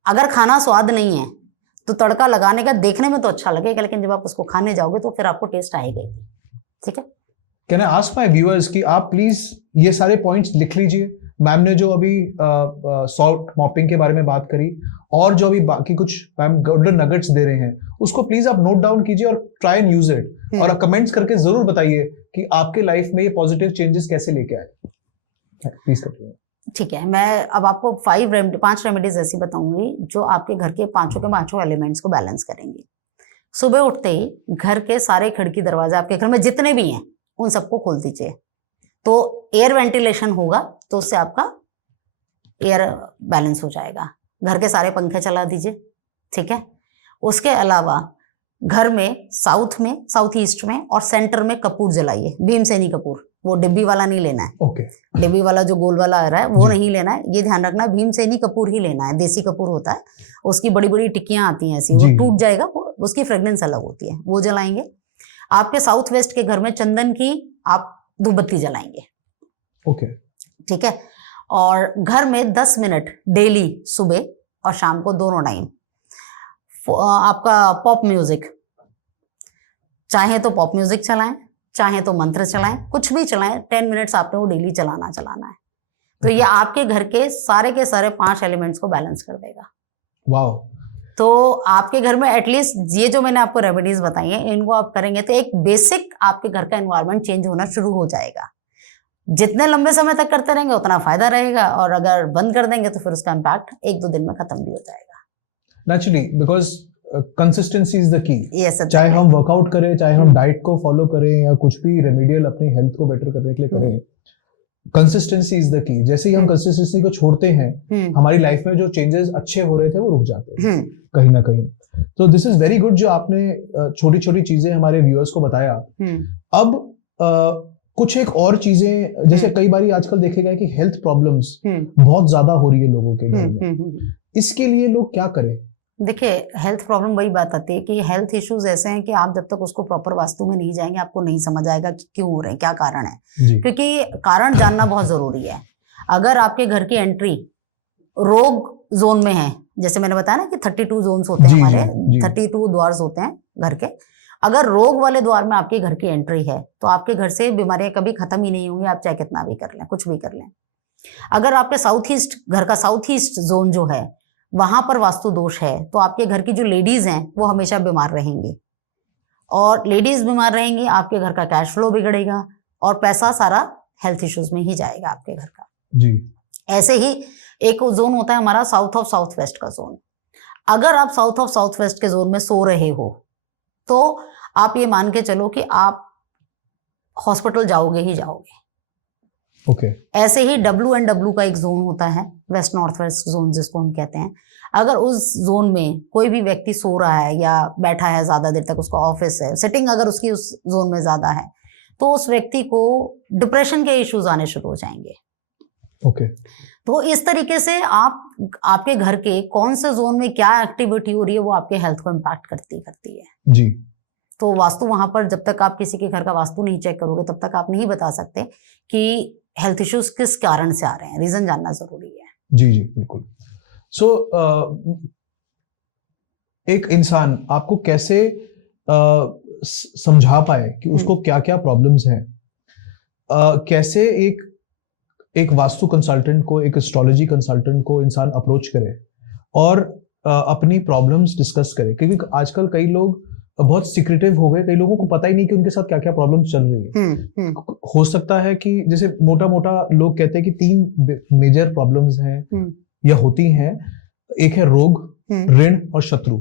अगर खाना स्वाद नहीं है तो तड़का लगाने का देखने में तो अच्छा लगेगा, लेकिन जब आप उसको खाने जाओगे तो फिर आपको टेस्ट आएगा ही, ठीक है। Can I ask my viewers कि आप प्लीज ये सारे पॉइंट्स लिख लीजिए। मैम ने जो अभी सॉल्ट मॉपिंग के बारे में बात करी और जो अभी बाकी कुछ मैम गोल्डन नगेट्स दे रहे हैं, उसको प्लीज आप नोट डाउन कीजिए और ट्राई एंड यूज इट, और कमेंट्स करके जरूर बताइए कि आपके लाइफ में ये पॉजिटिव चेंजेस कैसे लेके आए। प्लीज करिए। ठीक है, मैं अब आपको 5 रेमेडीज ऐसी बताऊंगी जो आपके घर के पांचों एलिमेंट्स को बैलेंस करेंगी। सुबह उठते ही घर के सारे खिड़की दरवाजे आपके घर में जितने भी हैं उन सबको खोल दीजिए, तो एयर वेंटिलेशन होगा, तो उससे आपका एयर बैलेंस हो जाएगा। घर के सारे पंखे चला दीजिए, ठीक है। उसके अलावा घर में साउथ ईस्ट में और सेंटर में कपूर जलाइए, भीमसेनी कपूर, वो डिब्बी वाला नहीं लेना है। ओके। डिब्बी वाला जो गोल वाला आ रहा है वो नहीं लेना है, ये ध्यान रखना, भीमसेनी कपूर ही लेना है। देसी कपूर होता है, उसकी बड़ी बड़ी टिक्कियां आती हैं ऐसी, वो टूट जाएगा, उसकी फ्रेग्रेंस अलग होती है, वो जलाएंगे। आपके साउथ वेस्ट के घर में चंदन की आप धूपबत्ती जलाएंगे, ओके, ठीक है। और घर में 10 मिनट डेली सुबह और शाम को दोनों टाइम आपका पॉप म्यूजिक, चाहे तो पॉप म्यूजिक चलाएं, चाहे तो मंत्र चलाएं, कुछ भी चलाएं, 10 मिनट्स आपने वो डेली चलाना है। तो ये आपके घर के सारे 5 एलिमेंट्स को बैलेंस कर देगा। वाओ। तो आपके घर में एटलीस्ट ये जो मैंने आपको रेमेडीज बताई हैं, इनको आप करेंगे तो एक बेसिक आपके घर का एनवायरनमेंट चेंज होना शुरू हो जाएगा। जितने लंबे समय तक करते रहेंगे उतना फायदा रहेगा, और अगर बंद कर देंगे तो फिर उसका इम्पैक्ट 1-2 दिन में खत्म भी हो जाएगा। Naturally, because consistency is the key. Yes, चाहे हम वर्कआउट करें, चाहे हम डाइट को फॉलो करें, या कुछ भी रेमेडियल अपनी हेल्थ को बेटर करने के लिए करें, कंसिस्टेंसी इज द की। जैसे ही हम कंसिस्टेंसी को छोड़ते हैं, हमारी लाइफ में जो चेंजेस अच्छे हो रहे थे वो रुक जाते हैं कहीं ना कहीं। तो दिस इज वेरी गुड जो आपने छोटी छोटी चीजें हमारे व्यूअर्स को बताया। अब कुछ एक और चीजें, जैसे कई बार आजकल देखेगा कि हेल्थ प्रॉब्लम्स बहुत ज्यादा हो रही है लोगों के घर में, इसके लिए लोग क्या करें? देखिए, हेल्थ प्रॉब्लम वही बात आती है कि हेल्थ इश्यूज ऐसे हैं कि आप जब तक उसको प्रॉपर वास्तु में नहीं जाएंगे आपको नहीं समझ आएगा कि क्यों हो रहे हैं, क्या कारण है, क्योंकि कारण जानना बहुत जरूरी है। अगर आपके घर की एंट्री रोग जोन में है, जैसे मैंने बताया ना कि 32 जोन्स होते हैं हमारे, 32 द्वार होते हैं घर के, अगर रोग वाले द्वार में आपके घर की एंट्री है तो आपके घर से बीमारियां कभी खत्म ही नहीं होंगी, आप चाहे कितना भी कर लें, कुछ भी कर लें। अगर आपके घर का साउथ ईस्ट जोन जो है वहां पर वास्तु दोष है तो आपके घर की जो लेडीज हैं वो हमेशा बीमार रहेंगी, और लेडीज बीमार रहेंगी, आपके घर का कैश फ्लो बिगड़ेगा और पैसा सारा हेल्थ इश्यूज में ही जाएगा आपके घर का जी। ऐसे ही एक जोन होता है हमारा साउथ ऑफ साउथ वेस्ट का जोन। अगर आप साउथ ऑफ साउथ वेस्ट के जोन में सो रहे हो तो आप ये मान के चलो कि आप हॉस्पिटल जाओगे ही जाओगे। ओके। ऐसे ही WNW का एक जोन होता है, वेस्ट नॉर्थ वेस्ट जोन जिसको हम कहते हैं। अगर उस जोन में कोई भी व्यक्ति सो रहा है या बैठा है ज्यादा देर तक, उसका ऑफिस है, सिटिंग अगर उसकी उस जोन में ज्यादा है, तो उस व्यक्ति को डिप्रेशन के इश्यूज आने शुरू हो जाएंगे। ओके। तो इस तरीके से आपके घर के कौन से जोन में क्या एक्टिविटी हो रही है वो आपके हेल्थ को इम्पैक्ट करती है जी। तो वास्तु वहां पर, जब तक आप किसी के घर का वास्तु नहीं चेक करोगे तब तक आप नहीं बता सकते कि हेल्थ इश्यूज किस कारण से आ रहे हैं। रीजन जानना जरूरी है। जी जी बिल्कुल। सो एक इंसान आपको कैसे समझा पाए कि उसको क्या क्या प्रॉब्लम्स हैं, कैसे एक वास्तु कंसल्टेंट को, एक एस्ट्रोलॉजी कंसल्टेंट को इंसान अप्रोच करे और अपनी प्रॉब्लम्स डिस्कस करे, क्योंकि आजकल कई लोग बहुत सीक्रेटिव हो गए, कई लोगों को पता ही नहीं कि उनके साथ क्या क्या प्रॉब्लम्स चल रही है। हो सकता है कि जैसे मोटा मोटा लोग कहते हैं कि 3 मेजर प्रॉब्लम्स हैं या होती हैं। एक है रोग, ऋण और शत्रु।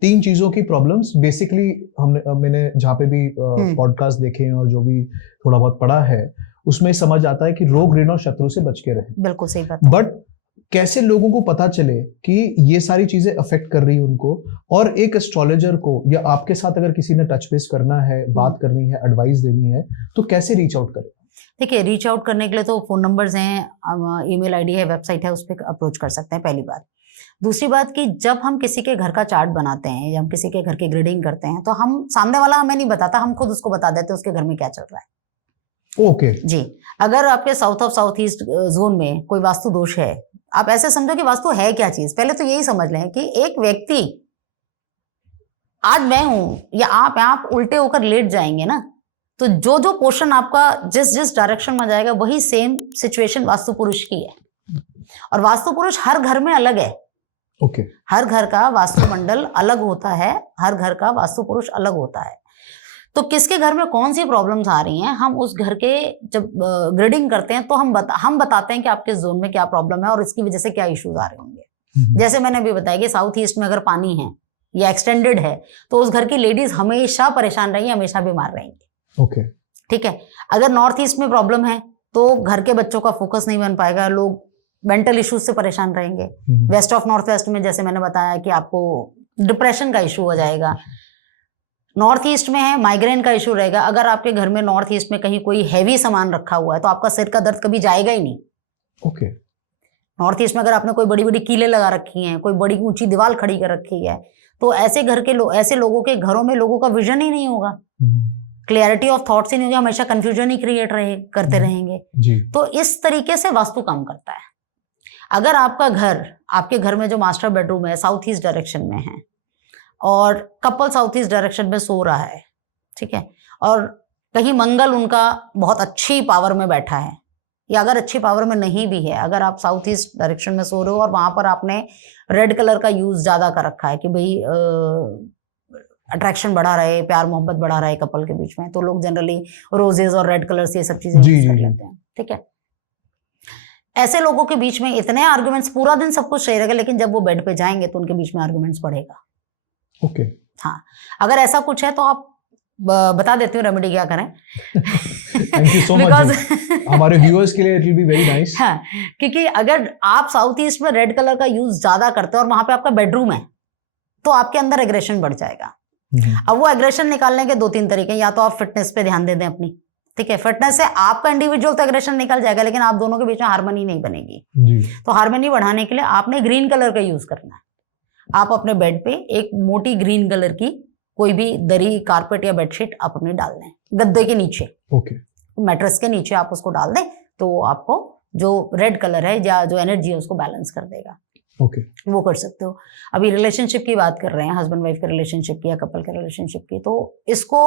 3 चीजों की प्रॉब्लम्स बेसिकली मैंने जहाँ पे भी पॉडकास्ट देखे हैं और जो भी थोड़ा बहुत पढ़ा है उसमें समझ आता है कि रोग, ऋण और शत्रु से बच के रहे। बिल्कुल सही बात। बट कैसे लोगों को पता चले कि ये सारी चीजें अफेक्ट कर रही है उनको, और एक एस्ट्रोलॉजर को या आपके साथ अगर किसी ने टच बेस करना है, बात करनी है, एडवाइस देनी है, तो कैसे रीच आउट करें? देखिए, रीच आउट करने के लिए तो फोन नंबर्स हैं, ईमेल आईडी है, वेबसाइट है, उस पर अप्रोच कर सकते हैं, पहली बात। दूसरी बात कि जब हम किसी के घर का चार्ट बनाते हैं या हम किसी के घर की ग्रेडिंग करते हैं तो हम, सामने वाला हमें नहीं बताता, हम खुद उसको बता देते हैं उसके घर में क्या चल रहा है। ओके जी। अगर आपके south of south east zone में कोई वास्तु दोष है, आप ऐसे समझो कि वास्तु है क्या चीज। पहले तो यही समझ लें कि एक व्यक्ति, आज मैं हूं या आप उल्टे होकर लेट जाएंगे ना, तो जो जो पोर्शन आपका जिस डायरेक्शन में जाएगा वही सेम सिचुएशन वास्तु पुरुष की है। और वास्तु पुरुष हर घर में अलग है। ओके। हर घर का वास्तुमंडल अलग होता है, हर घर का वास्तु पुरुष अलग होता है। तो किसके घर में कौन सी प्रॉब्लम्स आ रही हैं, हम उस घर के जब ग्रेडिंग करते हैं तो हम बताते हैं कि आपके जोन में क्या प्रॉब्लम है और इसकी वजह से क्या इश्यूज आ रहे होंगे। जैसे मैंने अभी बताया कि साउथ ईस्ट में अगर पानी है या एक्सटेंडेड है तो उस घर की लेडीज हमेशा परेशान रहेंगी, हमेशा बीमार रहेंगी। ओके। ठीक है। अगर नॉर्थ ईस्ट में प्रॉब्लम है तो घर के बच्चों का फोकस नहीं बन पाएगा, लोग मेंटल इश्यूज से परेशान रहेंगे। वेस्ट ऑफ नॉर्थ वेस्ट में जैसे मैंने बताया कि आपको डिप्रेशन का इशू हो जाएगा। नॉर्थ ईस्ट में है, माइग्रेन का इशू रहेगा। अगर आपके घर में नॉर्थ ईस्ट में कहीं कोई हैवी सामान रखा हुआ है तो आपका सिर का दर्द कभी जाएगा ही नहीं। ओके। नॉर्थ ईस्ट में अगर आपने कोई बड़ी बड़ी कीलें लगा रखी हैं, कोई बड़ी ऊंची दीवार खड़ी कर रखी है, तो ऐसे घर के ऐसे लोगों के घरों में लोगों का विजन ही नहीं होगा, क्लियरिटी ऑफ थॉट्स ही नहीं होगी, हमेशा कंफ्यूजन ही क्रिएट करते रहेंगे जी। तो इस तरीके से वास्तु काम करता है। अगर आपके घर में जो मास्टर बेडरूम है साउथ ईस्ट डायरेक्शन में है और कपल साउथ ईस्ट डायरेक्शन में सो रहा है, ठीक है, और कहीं मंगल उनका बहुत अच्छी पावर में बैठा है, या अगर अच्छी पावर में नहीं भी है, अगर आप साउथ ईस्ट डायरेक्शन में सो रहे हो और वहां पर आपने रेड कलर का यूज ज्यादा कर रखा है कि भाई अट्रैक्शन बढ़ा रहे, प्यार मोहब्बत बढ़ा रहे कपल के बीच में, तो लोग जनरली रोजेज और रेड कलर से ये सब चीजें यूज कर लेते हैं। ठीक है। ऐसे लोगों के बीच में इतने आर्गुमेंट्स, पूरा दिन सब कुछ सही रहेगा लेकिन जब वो बेड पे जाएंगे तो उनके बीच में आर्गुमेंट्स बढ़ेगा। ओके। हाँ, अगर ऐसा कुछ है तो आप बता देती हूँ रेमेडी क्या करें। Thank you so much. हमारे व्यूअर्स के लिए it will be very nice. हाँ, क्योंकि अगर आप साउथ ईस्ट में रेड कलर का यूज ज्यादा करते हो और वहां पे आपका बेडरूम है तो आपके अंदर एग्रेशन बढ़ जाएगा। अब वो एग्रेशन निकालने के 2-3 तरीके, या तो आप फिटनेस पे ध्यान दे दें अपनी, ठीक है, फिटनेस से आपका इंडिविजुअल तो एग्रेशन निकल जाएगा लेकिन आप दोनों के बीच में हार्मनी नहीं बनेगी जी। तो हार्मनी बढ़ाने के लिए आपने ग्रीन कलर का यूज करना है। आप अपने बेड पे एक मोटी ग्रीन कलर की कोई भी दरी, कारपेट या बेडशीट आप अपनी डाल दें गद्दे के नीचे, ओके, मैट्रेस के नीचे आप उसको डाल दें तो आपको जो रेड कलर है या जो एनर्जी है उसको बैलेंस कर देगा। ओके, वो कर सकते हो। अभी रिलेशनशिप की बात कर रहे हैं, हस्बैंड वाइफ के रिलेशनशिप की या कपल के रिलेशनशिप की, तो इसको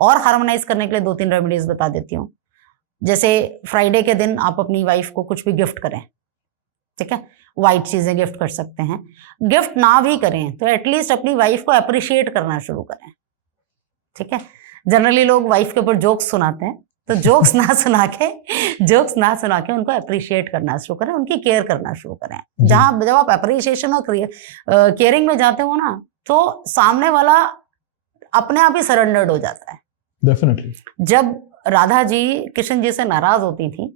और हार्मोनाइज करने के लिए 2-3 रेमेडीज बता देती हूँ। जैसे फ्राइडे के दिन आप अपनी वाइफ को कुछ भी गिफ्ट करें, ठीक है, वाइट चीजें गिफ्ट कर सकते हैं। गिफ्ट ना भी करें तो एटलीस्ट अपनी वाइफ को अप्रिशिएट करना शुरू करें, ठीक है। जनरली लोग वाइफ के ऊपर जोक्स सुनाते हैं, तो जोक्स ना सुना के उनको अप्रिशिएट करना शुरू करें, उनकी केयर करना शुरू करें। जब आप अप्रिशिएशन और केयरिंग में जाते हो ना तो सामने वाला अपने आप ही सरेंडर्ड हो जाता है। डेफिनेटली। जब राधा जी कृष्ण जी से नाराज होती थी,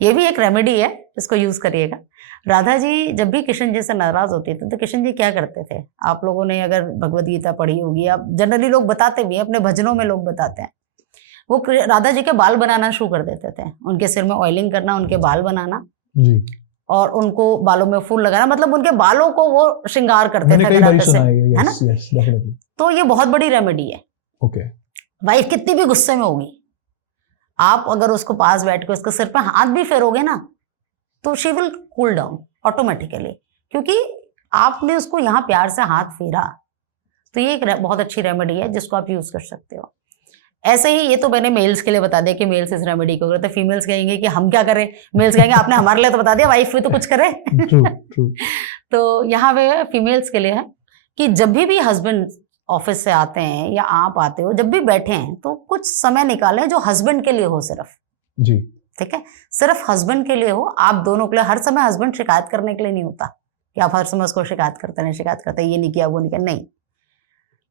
ये भी एक रेमेडी है, इसको यूज करिएगा। राधा जी जब भी कृष्ण जी से नाराज होती थी तो कृष्ण जी क्या करते थे, आप लोगों ने अगर भगवद गीता पढ़ी होगी, आप जनरली लोग बताते भी, अपने भजनों में लोग बताते हैं, वो राधा जी के बाल बनाना शुरू कर देते थे। उनके सिर में ऑयलिंग करना, उनके बाल बनाना जी, और उनको बालों में फूल लगाना, मतलब उनके बालों को वो श्रृंगार करते थे, है ना। तो ये बहुत बड़ी रेमेडी है ओके। वाइफ कितनी भी गुस्से में होगी, आप अगर उसको पास बैठ के उसके सिर पे हाथ भी फेरोगे ना तो she will cool down automatically, क्योंकि आपने उसको यहाँ प्यार से हाथ फेरा। तो ये एक बहुत अच्छी रेमेडी है जिसको आप यूज कर सकते हो। ऐसे ही ये तो मैंने मेल्स के लिए बता दिया कि मेल्स इस रेमेडी को करते, फीमेल्स कहेंगे कि हम क्या करें, मेल्स कहेंगे आपने हमारे लिए तो बता दिया, वाइफ भी तो कुछ करे। ट्रू। तो यहाँ पे फीमेल्स के लिए है कि जब भी हस्बैंड ऑफिस से आते हैं या आप आते हो, जब भी बैठे हैं तो कुछ समय निकालें जो हस्बैंड के लिए हो सिर्फ। जी। ठीक है, सिर्फ हस्बैंड के लिए हो, आप दोनों के लिए। हर समय हस्बैंड शिकायत करने के लिए नहीं होता कि आप हर समय उसको शिकायत करते हैं, ये नहीं किया वो नहीं किया, नहीं।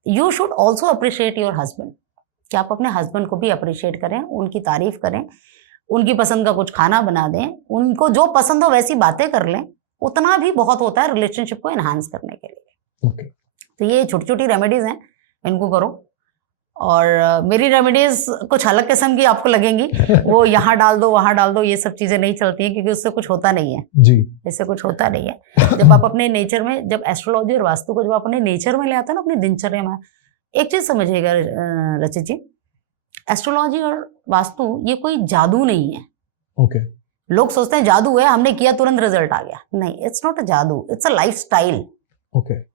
You should also appreciate your husband, कि आप अपने हस्बैंड को भी अप्रिशिएट करें, उनकी तारीफ करें, उनकी पसंद का कुछ खाना बना दें, उनको जो पसंद हो वैसी बातें कर लें, उतना भी बहुत होता है रिलेशनशिप को एनहांस करने के लिए। ओके। तो ये छोटी छोटी रेमेडीज हैं, इनको करो। और मेरी रेमेडीज कुछ अलग किस्म की आपको लगेंगी, वो यहाँ डाल दो वहाँ डाल दो, ये सब चीजें नहीं चलती हैं, क्योंकि उससे कुछ होता नहीं है जी। इससे कुछ होता नहीं है। जब आप अपने नेचर में, जब एस्ट्रोलॉजी और वास्तु को जब आप अपने नेचर में ले आते हैं ना, अपनी दिनचर्या में, एक चीज समझिएगा रचित जी, एस्ट्रोलॉजी और वास्तु ये कोई जादू नहीं है। ओके। लोग सोचते हैं जादू है, हमने किया तुरंत रिजल्ट आ गया। नहीं, इट्स नॉट अ जादू, it's a life style. Okay.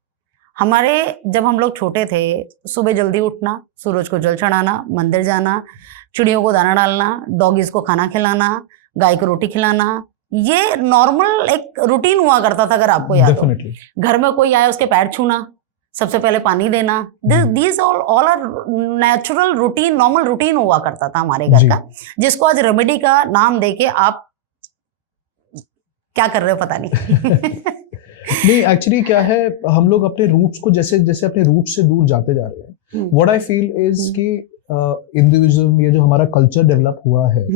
हमारे जब हम लोग छोटे थे, सुबह जल्दी उठना, सूरज को जल चढ़ाना, मंदिर जाना, चिड़ियों को दाना डालना, डॉगीज को खाना खिलाना, गाय को रोटी खिलाना, ये नॉर्मल एक रूटीन हुआ करता था। अगर आपको याद हो, घर में कोई आया उसके पैर छूना, सबसे पहले पानी देना, these all are natural routine, normal routine हुआ करता था हमारे घर का, जिसको आज रेमेडी का नाम देके आप क्या कर रहे हो पता नहीं। नहीं, एक्चुअली क्या है, हम लोग अपने रूट्स को जैसे जैसे अपने रूट्स से दूर जाते जा रहे हैं। व्हाट आई फील इज कि हिंदुइज्म, ये जो हमारा कल्चर डेवलप हुआ है,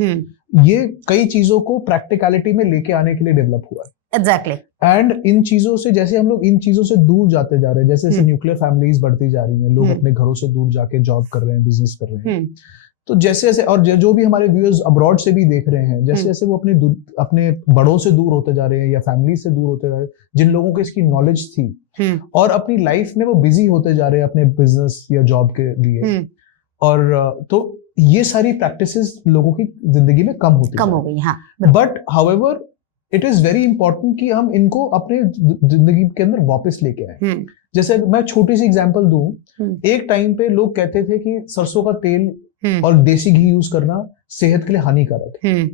ये कई चीजों को प्रैक्टिकलिटी में लेके आने के लिए डेवलप हुआ है। एग्जैक्टली। एंड इन चीजों से, जैसे हम लोग इन चीजों से दूर जाते जा रहे हैं, जैसे न्यूक्लियर फैमिलीज बढ़ती जा रही हैं, लोग अपने घरों से दूर जाके जॉब कर रहे हैं, बिजनेस कर रहे हैं, तो जैसे जैसे, और जो भी हमारे व्यूअर्स अब्रॉड से भी देख रहे हैं, जैसे जैसे वो अपने बड़ों से दूर होते जा रहे हैं या फैमिली से दूर होते जा रहे हैं, जिन लोगों को इसकी नॉलेज थी, और अपनी लाइफ में वो बिजी होते जा रहे हैं अपने बिजनेस या जॉब के लिए, और तो ये सारी प्रैक्टिसेस लोगों की जिंदगी में कम हो गई। हाँ। But however it is very important कि हम इनको अपने जिंदगी के अंदर वापस लेके आए। जैसे मैं छोटी सी एग्जांपल दूं, एक टाइम पे लोग कहते थे कि सरसों का तेल और देसी घी यूज करना सेहत के लिए हानिकारक है,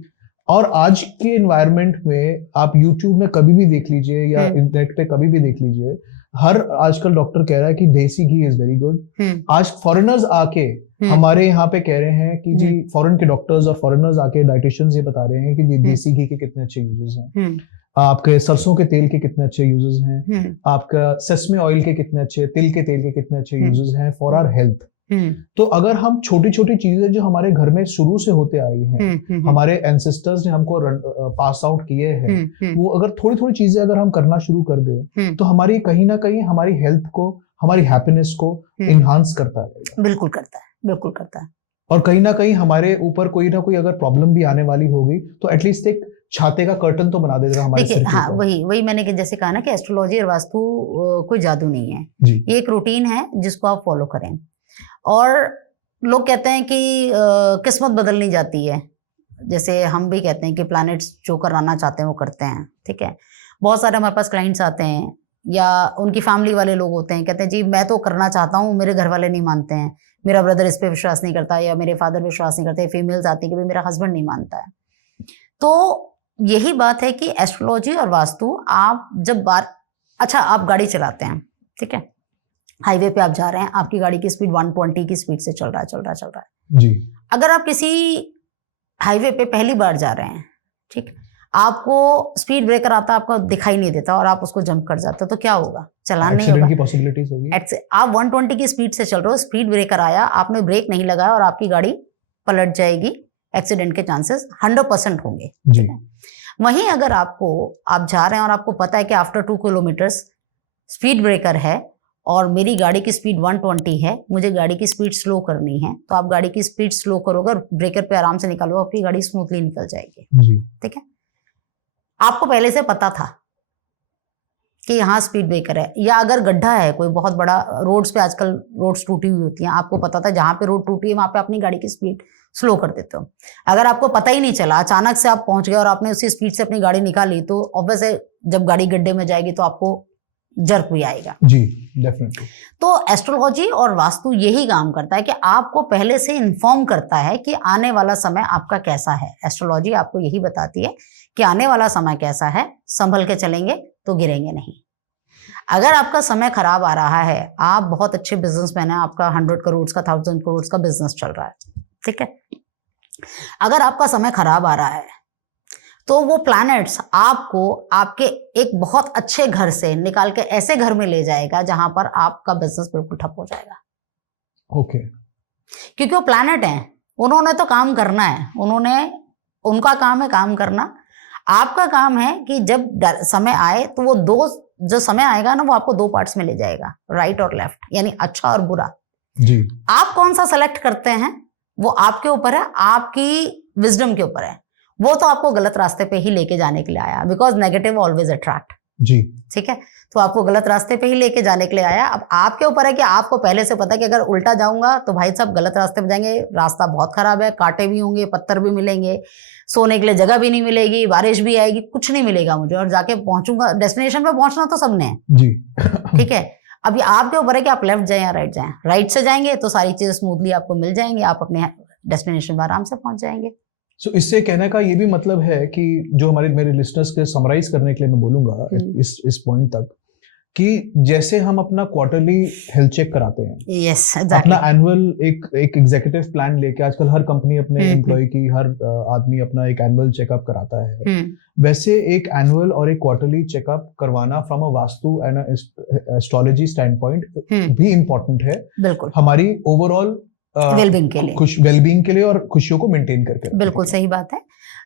और आज के एनवायरनमेंट में आप YouTube में कभी भी देख लीजिए या इंटरनेट पे कभी भी देख लीजिए, हर आजकल डॉक्टर कह रहा है कि देसी घी इज वेरी गुड। आज फॉरेनर्स आके हमारे यहाँ पे कह रहे हैं कि जी, फॉरेन के डॉक्टर्स और फॉरेनर्स आके डाइटिशियंस ये बता रहे हैं कि देसी घी के कितने अच्छे यूजेस हैं, आपके सरसों के तेल के कितने अच्छे यूजेस हैं, आपका सेसमे ऑयल के कितने अच्छे, तिल के तेल के कितने अच्छे यूजेस हैं फॉर आवर हेल्थ। तो अगर हम छोटी छोटी चीजें जो हमारे घर में शुरू से होते आई हैं, हमारे एंसेस्टर्स ने हमको पास आउट किए हैं, वो अगर थोड़ी थोड़ी चीजें अगर हम करना शुरू कर दें, तो हमारी कहीं ना कहीं हमारी हेल्थ को, हमारी हैप्पीनेस को इनहांस करता है। बिल्कुल करता है, बिल्कुल करता है। और कहीं ना कहीं हमारे ऊपर कोई ना कोई अगर प्रॉब्लम भी आने वाली होगी, तो एटलीस्ट एक छाते का कर्टन तो बना देगा हमारे सिर के ऊपर। हाँ, वही मैंने जैसे कहा ना कि एस्ट्रोलॉजी और वास्तु कोई जादू नहीं है, ये एक रूटीन है जिसको आप फॉलो करें। और लोग कहते हैं कि किस्मत बदलनी जाती है, जैसे हम भी कहते हैं कि प्लैनेट्स जो कराना चाहते हैं वो करते हैं। ठीक है, बहुत सारे हमारे पास क्लाइंट्स आते हैं या उनकी फैमिली वाले लोग होते हैं, कहते हैं जी मैं तो करना चाहता हूँ, मेरे घर वाले नहीं मानते हैं, मेरा ब्रदर इस पे विश्वास नहीं करता, या मेरे फादर विश्वास नहीं करते। फीमेल्स आती हैं कि भाई मेरा हस्बैंड नहीं मानता है। तो यही बात है कि एस्ट्रोलॉजी और वास्तु, आप जब आप गाड़ी चलाते हैं, ठीक है, हाईवे पे आप जा रहे हैं, आपकी गाड़ी की स्पीड 120 की स्पीड से चल रहा है जी। अगर आप किसी हाईवे पे पहली बार जा रहे हैं, ठीक, आपको स्पीड ब्रेकर आता, आपको दिखाई नहीं देता और आप उसको जंप कर जाते हो, तो क्या होगा? चलान नहीं होगा, की पॉसिबिलिटीज होगी। आप 120 की स्पीड से चल रहे हो, स्पीड ब्रेकर आया, आपने ब्रेक नहीं लगाया और आपकी गाड़ी पलट जाएगी, एक्सीडेंट के चांसेस 100% होंगे जी। वहीं अगर आप जा रहे हैं और आपको पता है कि आफ्टर 2 किलोमीटर्स स्पीड ब्रेकर है और मेरी गाड़ी की स्पीड 120 है, मुझे गाड़ी की स्पीड स्लो करनी है, तो आप गाड़ी की स्पीड स्लो करोगे और ब्रेकर पे आराम से निकालोगे, आपकी गाड़ी स्मूथली निकल जाएगी जी। ठीक है, आपको पहले से पता था, कि यहाँ स्पीड ब्रेकर है, या अगर गड्ढा है कोई बहुत बड़ा, रोड्स पे आजकल रोड्स टूटी हुई होती हैं, आपको पता था जहाँ पे रोड टूटी है वहाँ पे अपनी गाड़ी की स्पीड स्लो कर देते हो। अगर आपको पता ही नहीं चला, अचानक से आप पहुंच गए और आपने उसी स्पीड से अपनी गाड़ी निकाली, तो ऑब्वियस है जब गाड़ी गड्ढे में जाएगी तो आपको जर्क भी आएगा। जी डेफिनेटली। तो एस्ट्रोलॉजी और वास्तु यही काम करता है कि आपको पहले से इन्फॉर्म करता है कि आने वाला समय आपका कैसा है। एस्ट्रोलॉजी आपको यही बताती है कि आने वाला समय कैसा है, संभल के चलेंगे तो गिरेंगे नहीं। अगर आपका समय खराब आ रहा है, आप बहुत अच्छे बिजनेसमैन हैं, आपका 100 करोड़ का 1000 करोड़ का बिजनेस चल रहा है, ठीक है, अगर आपका समय खराब आ रहा है तो वो प्लैनेट्स आपको आपके एक बहुत अच्छे घर से निकाल के ऐसे घर में ले जाएगा जहां पर आपका बिजनेस बिल्कुल ठप हो जाएगा। ओके। क्योंकि वो प्लैनेट हैं, उन्होंने तो काम करना है, उनका काम है काम करना। आपका काम है कि जब समय आए तो वो जो समय आएगा ना, वो आपको 2 पार्ट्स में ले जाएगा, राइट और लेफ्ट, यानी अच्छा और बुरा। जी। आप कौन सा सेलेक्ट करते हैं वो आपके ऊपर है, आपकी विजडम के ऊपर है। वो तो आपको गलत रास्ते पे ही लेके जाने के लिए आया, बिकॉज नेगेटिव ऑलवेज अट्रैक्ट। जी, ठीक है, तो आपको गलत रास्ते पे ही लेके जाने के लिए आया। अब आपके ऊपर है कि आपको पहले से पता है कि अगर उल्टा जाऊंगा तो भाई साहब गलत रास्ते पे जाएंगे, रास्ता बहुत खराब है, कांटे भी होंगे, पत्थर भी मिलेंगे, सोने के लिए जगह भी नहीं मिलेगी, बारिश भी आएगी, कुछ नहीं मिलेगा मुझे, और जाके पहुंचूंगा डेस्टिनेशन पे, पहुंचना तो सबने है। जी। ठीक है, अभी आपके ऊपर है कि आप लेफ्ट जाएं या राइट जाएं। राइट से जाएंगे तो सारी चीजें स्मूथली आपको मिल जाएंगी, आप अपने डेस्टिनेशन पर आराम से पहुंच जाएंगे। सो इससे कहने का ये भी मतलब है कि जो मेरे लिस्टर्स के समराइज करने के लिए मैं बोलूंगा इस पॉइंट तक, कि जैसे हम अपना क्वार्टरली हेल्थ चेक कराते हैं, yes, exactly. अपना एनुअल एक एग्जीक्यूटिव प्लान लेके, आजकल हर कंपनी अपने एम्प्लॉय की, हर आदमी अपना एक एनुअल चेकअप कराता है, वैसे एक एनुअल और एक क्वार्टरली चेकअप करवाना from a vastu and astrology stand point भी इम्पोर्टेंट है, बिल्कुल, हमारी ओवरऑल वेलबींग के लिए, वेलबींग के लिए और खुशियों को मेंटेन करके। बिल्कुल सही बात है।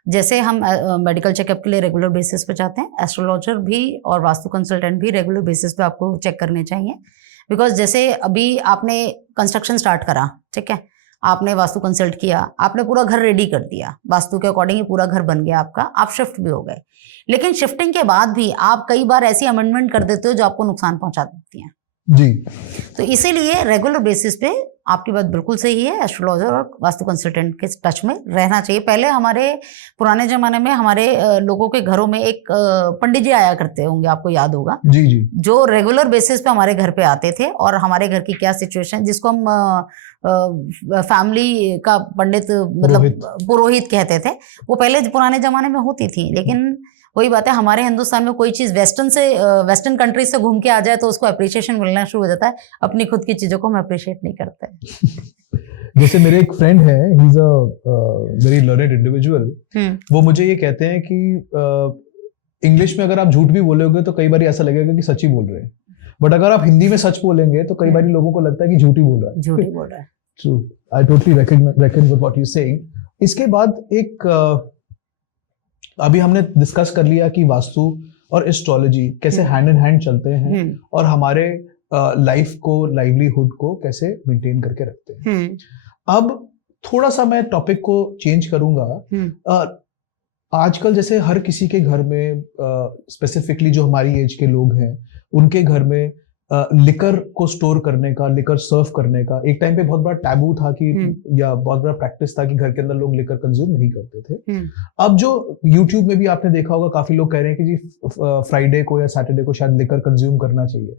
जैसे हम मेडिकल चेकअप के लिए रेगुलर बेसिस पे जाते हैं, एस्ट्रोलॉजर भी और वास्तु कंसल्टेंट भी रेगुलर बेसिस पे आपको चेक करने चाहिए। बिकॉज जैसे अभी आपने कंस्ट्रक्शन स्टार्ट करा, ठीक है, आपने वास्तु कंसल्ट किया, आपने पूरा घर रेडी कर दिया, वास्तु के अकॉर्डिंग ही पूरा घर बन गया आपका, आप शिफ्ट भी हो गए, लेकिन शिफ्टिंग के बाद भी आप कई बार ऐसी अमेंडमेंट कर देते हो जो आपको नुकसान पहुंचा देती है जी। तो इसीलिए रेगुलर बेसिस पे आपकी बात बिल्कुल सही है, एस्ट्रोलॉजर और वास्तु कंसल्टेंट के टच में रहना चाहिए। पहले हमारे पुराने जमाने में हमारे लोगों के घरों में एक पंडित जी आया करते होंगे, आपको याद होगा, जी जी, जो रेगुलर बेसिस पे हमारे घर पे आते थे, और हमारे घर की क्या सिचुएशन, जिसको हम फैमिली का पंडित मतलब पुरोहित कहते थे, वो पहले पुराने जमाने में होती थी। लेकिन वही बात है, हमारे हिंदुस्तान में कोई चीज वेस्टर्न कंट्री से घूम के आ जाए तो उसको अप्रिशिएशन मिलना शुरू हो जाता है, अपनी खुद की चीजों को हम अप्रिशिएट नहीं करते। जैसे मेरे एक फ्रेंड है, he is a very learned individual, वो मुझे ये कहते हैं कि इंग्लिश में अगर आप झूठ भी बोलोगे तो कई बार ऐसा लगेगा कि सच ही बोल रहे हैं, बट अगर आप हिंदी में सच बोलेंगे तो कई बार लोगों को लगता है कि झूठ ही बोल रहा है। True, I totally reckon with what you saying. इसके बाद एक अभी हमने डिस्कस कर लिया कि वास्तु और एस्ट्रोलॉजी कैसे हैंड इन हैंड चलते हैं और हमारे लाइफ को, लाइवलीहुड को कैसे मेंटेन करके रखते हैं। अब थोड़ा सा मैं टॉपिक को चेंज करूंगा। आजकल जैसे हर किसी के घर में, स्पेसिफिकली जो हमारी एज के लोग हैं, उनके घर में लिकर को स्टोर करने का, लिकर सर्व करने का एक टाइम पे बहुत बड़ा टैबू था कि या बहुत बड़ा प्रैक्टिस था कि घर के अंदर लोग लिकर कंज्यूम नहीं करते थे। अब जो YouTube में भी आपने देखा होगा, काफी लोग कह रहे हैं कि जी फ्राइडे को या सैटरडे को शायद लिकर कंज्यूम करना चाहिए।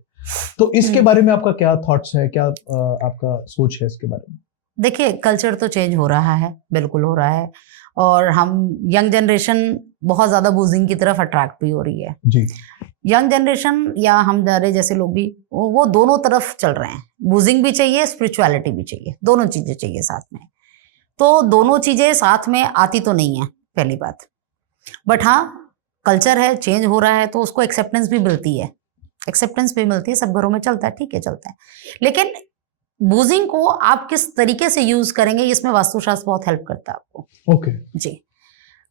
तो इसके बारे में आपका क्या थॉट्स है, क्या आपका सोच है इसके बारे में? देखिए, कल्चर तो चेंज हो रहा है, बिल्कुल हो रहा है, और हम यंग जनरेशन बहुत ज्यादा बूजिंग की तरफ अट्रैक्ट भी हो रही है जी। यंग जनरेशन या हमारे जैसे लोग भी वो दोनों तरफ चल रहे हैं, बूजिंग भी चाहिए, स्पिरिचुअलिटी भी चाहिए, दोनों चीजें चाहिए साथ में। तो दोनों चीजें साथ में आती तो नहीं है, पहली बात, बट हाँ कल्चर है, चेंज हो रहा है तो उसको एक्सेप्टेंस भी मिलती है, सब घरों में चलता है, ठीक है, चलता है। लेकिन बूजिंग को आप किस तरीके से यूज करेंगे, इसमें वास्तुशास्त्र बहुत हेल्प करता है आपको। ओके जी।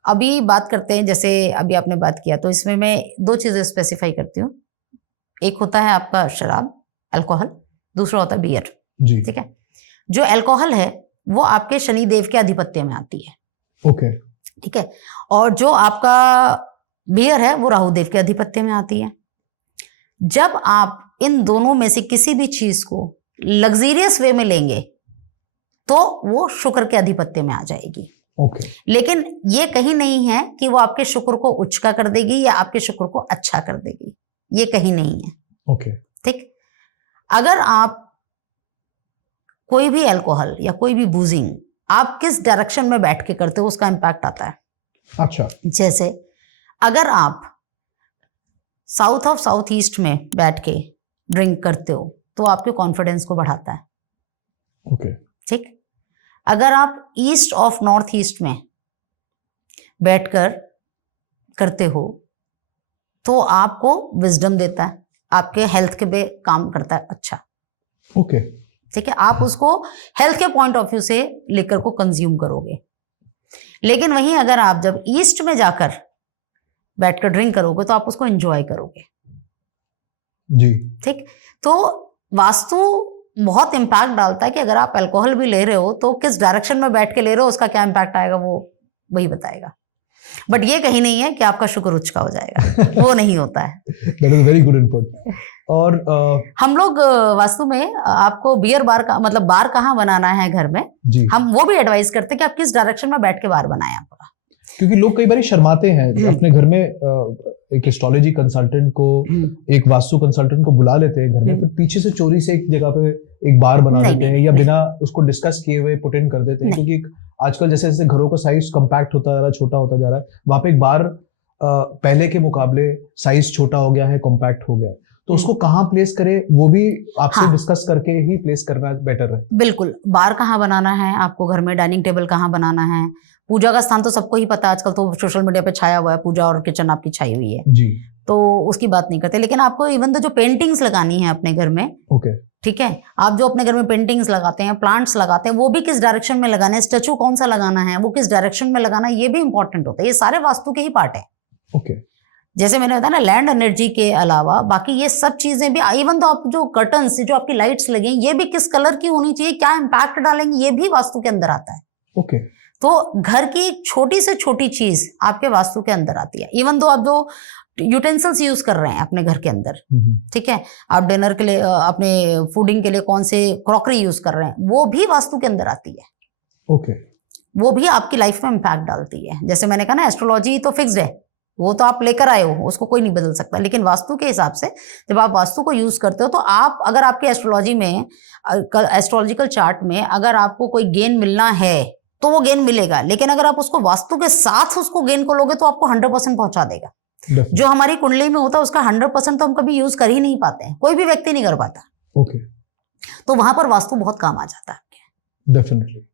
अभी बात करते हैं, जैसे अभी आपने बात किया, तो इसमें मैं 2 चीजें स्पेसिफाई करती हूँ। एक होता है आपका शराब, अल्कोहल, दूसरा होता है बियर। ठीक है, जो अल्कोहल है वो आपके शनि देव के आधिपत्य में आती है। ओके, ठीक है, और जो आपका बियर है वो राहु देव के आधिपत्य में आती है। जब आप इन दोनों में से किसी भी चीज को लग्जरियस वे में लेंगे तो वो शुक्र के अधिपत्य में आ जाएगी। ओके। लेकिन ये कहीं नहीं है कि वो आपके शुक्र को उच्च का कर देगी या आपके शुक्र को अच्छा कर देगी, ये कहीं नहीं है। ओके। ठीक। अगर आप कोई भी अल्कोहल या कोई भी बूजिंग आप किस डायरेक्शन में बैठ के करते हो उसका इंपैक्ट आता है। अच्छा। जैसे अगर आप साउथ ऑफ साउथ ईस्ट में बैठ के ड्रिंक करते हो तो आपके कॉन्फिडेंस को बढ़ाता है। ओके। ठीक। अगर आप ईस्ट ऑफ नॉर्थ ईस्ट में बैठकर करते हो तो आपको विजडम देता है, आपके हेल्थ के पे काम करता है। अच्छा। ओके। ठीक है, आप उसको हेल्थ के पॉइंट ऑफ व्यू से लेकर को कंज्यूम करोगे। लेकिन वहीं अगर आप जब ईस्ट में जाकर बैठकर ड्रिंक करोगे तो आप उसको एंजॉय करोगे। जी। ठीक। तो वास्तु बहुत इंपैक्ट डालता है कि अगर आप अल्कोहल भी ले रहे हो तो किस डायरेक्शन में बैठ के ले रहे हो उसका क्या इंपैक्ट आएगा वो वही बताएगा। बट ये कहीं नहीं है कि आपका शुक्र उच्च का हो जाएगा, वो नहीं होता है। That is very good input. और हम लोग वास्तु में आपको बियर बार का मतलब बार कहाँ बनाना है घर में, जी, हम वो भी एडवाइस करते हैं कि आप किस डायरेक्शन में बैठ के बार बनाएं आपका। क्योंकि लोग कई बार शर्माते हैं अपने घर में एक एस्ट्रोलॉजी कंसल्टेंट को, एक वास्तु कंसल्टेंट को बुला लेते हैं घर में, फिर पीछे से चोरी से एक जगह पे एक बार बना देते हैं या बिना उसको डिस्कस किए हुए पुट इन कर देते हैं। क्योंकि आजकल जैसे जैसे घरों का साइज कम्पैक्ट होता जा रहा है, छोटा होता जा रहा है, वहां पे एक बार पहले के मुकाबले साइज छोटा हो गया है, कॉम्पैक्ट हो गया है, तो उसको कहाँ प्लेस करे वो भी आपसे डिस्कस करके ही प्लेस करना बेटर है। बिल्कुल। बार कहाँ बनाना है आपको घर में, डाइनिंग टेबल कहाँ बनाना है, पूजा का स्थान तो सबको ही पता है, आजकल तो सोशल मीडिया पे छाया हुआ है, पूजा और किचन आपकी छाई हुई है जी, तो उसकी बात नहीं करते। लेकिन आपको इवन तो जो पेंटिंग्स लगानी है अपने घर में, ओके, ठीक है, आप जो अपने घर में पेंटिंग्स लगाते हैं, प्लांट्स लगाते हैं, वो भी किस डायरेक्शन में लगाना है, स्टैचू कौन सा लगाना है, वो किस डायरेक्शन में लगाना है, ये भी इंपॉर्टेंट होता है। ये सारे वास्तु के ही पार्ट है। ओके। जैसे मैंने बताया ना, लैंड एनर्जी के अलावा बाकी ये सब चीजें भी, इवन तो आप जो कर्टन्स, जो आपकी लाइट्स लगे, ये भी किस कलर की होनी चाहिए, क्या इंपैक्ट डालेंगे, ये भी वास्तु के अंदर आता है। ओके। तो घर की एक छोटी से छोटी चीज आपके वास्तु के अंदर आती है। इवन तो आप जो यूटेंसिल्स यूज कर रहे हैं अपने घर के अंदर, ठीक है, आप डिनर के लिए, अपने फूडिंग के लिए कौन से क्रॉकरी यूज कर रहे हैं, वो भी वास्तु के अंदर आती है। ओके। वो भी आपकी लाइफ में इंपैक्ट डालती है। जैसे मैंने कहा ना, एस्ट्रोलॉजी तो फिक्स्ड है, वो तो आप लेकर आए हो, उसको कोई नहीं बदल सकता। लेकिन वास्तु के हिसाब से जब आप वास्तु को यूज करते हो तो आप, अगर आपके एस्ट्रोलॉजी में, एस्ट्रोलॉजिकल चार्ट में अगर आपको कोई गेन मिलना है तो वो गेन मिलेगा। लेकिन अगर आप उसको वास्तु के साथ उसको गेन को लोगे तो आपको 100% पहुंचा देगा। जो हमारी कुंडली में होता है उसका 100% तो हम कभी यूज कर ही नहीं पाते हैं, कोई भी व्यक्ति नहीं कर पाता। ओके। तो वहां पर वास्तु बहुत काम आ जाता है। डेफिनेटली।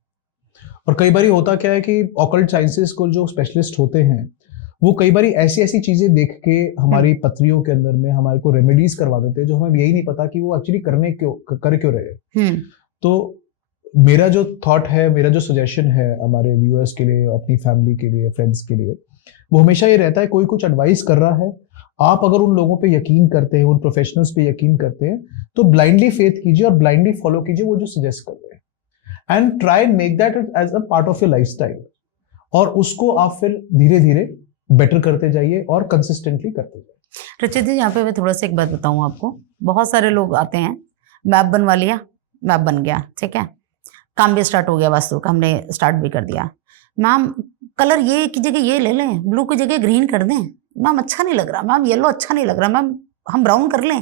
और कई बार होता क्या है कि ऑकल्ट साइंसेस को जो स्पेशलिस्ट होते हैं वो कई बार ऐसी ऐसी चीजें देख के हमारी पत्रियों के अंदर में हमारे को रेमेडीज करवा देते हैं जो हमें यही नहीं पता कि वो एक्चुअली कर क्यों रहे। तो मेरा जो थॉट है, मेरा जो सजेशन है हमारे व्यूअर्स के लिए, अपनी फैमिली के लिए, फ्रेंड्स के लिए, वो हमेशा ये रहता है, कोई कुछ एडवाइस कर रहा है, आप अगर उन लोगों पे यकीन करते हैं, उन प्रोफेशनल्स पे यकीन करते हैं, तो ब्लाइंडली फेथ कीजिए और ब्लाइंडली फॉलो कीजिए वो जो सजेस्ट कर रहे हैं, and try make that as a part of your lifestyle, और उसको आप फिर धीरे धीरे बेटर करते जाइए और कंसिस्टेंटली करते जाइए। रचित जी, यहाँ पे मैं थोड़ा सा एक बात बताऊँ आपको, बहुत सारे लोग आते हैं, मैप बनवा लिया, मैप बन गया, ठीक है, काम भी स्टार्ट हो गया, वास्तु का हमने स्टार्ट भी कर दिया, मैम कलर ये की जगह ये ले लें, ब्लू की जगह ग्रीन कर दें, मैम अच्छा नहीं लग रहा, मैम येलो अच्छा नहीं लग रहा, मैम हम ब्राउन कर लें।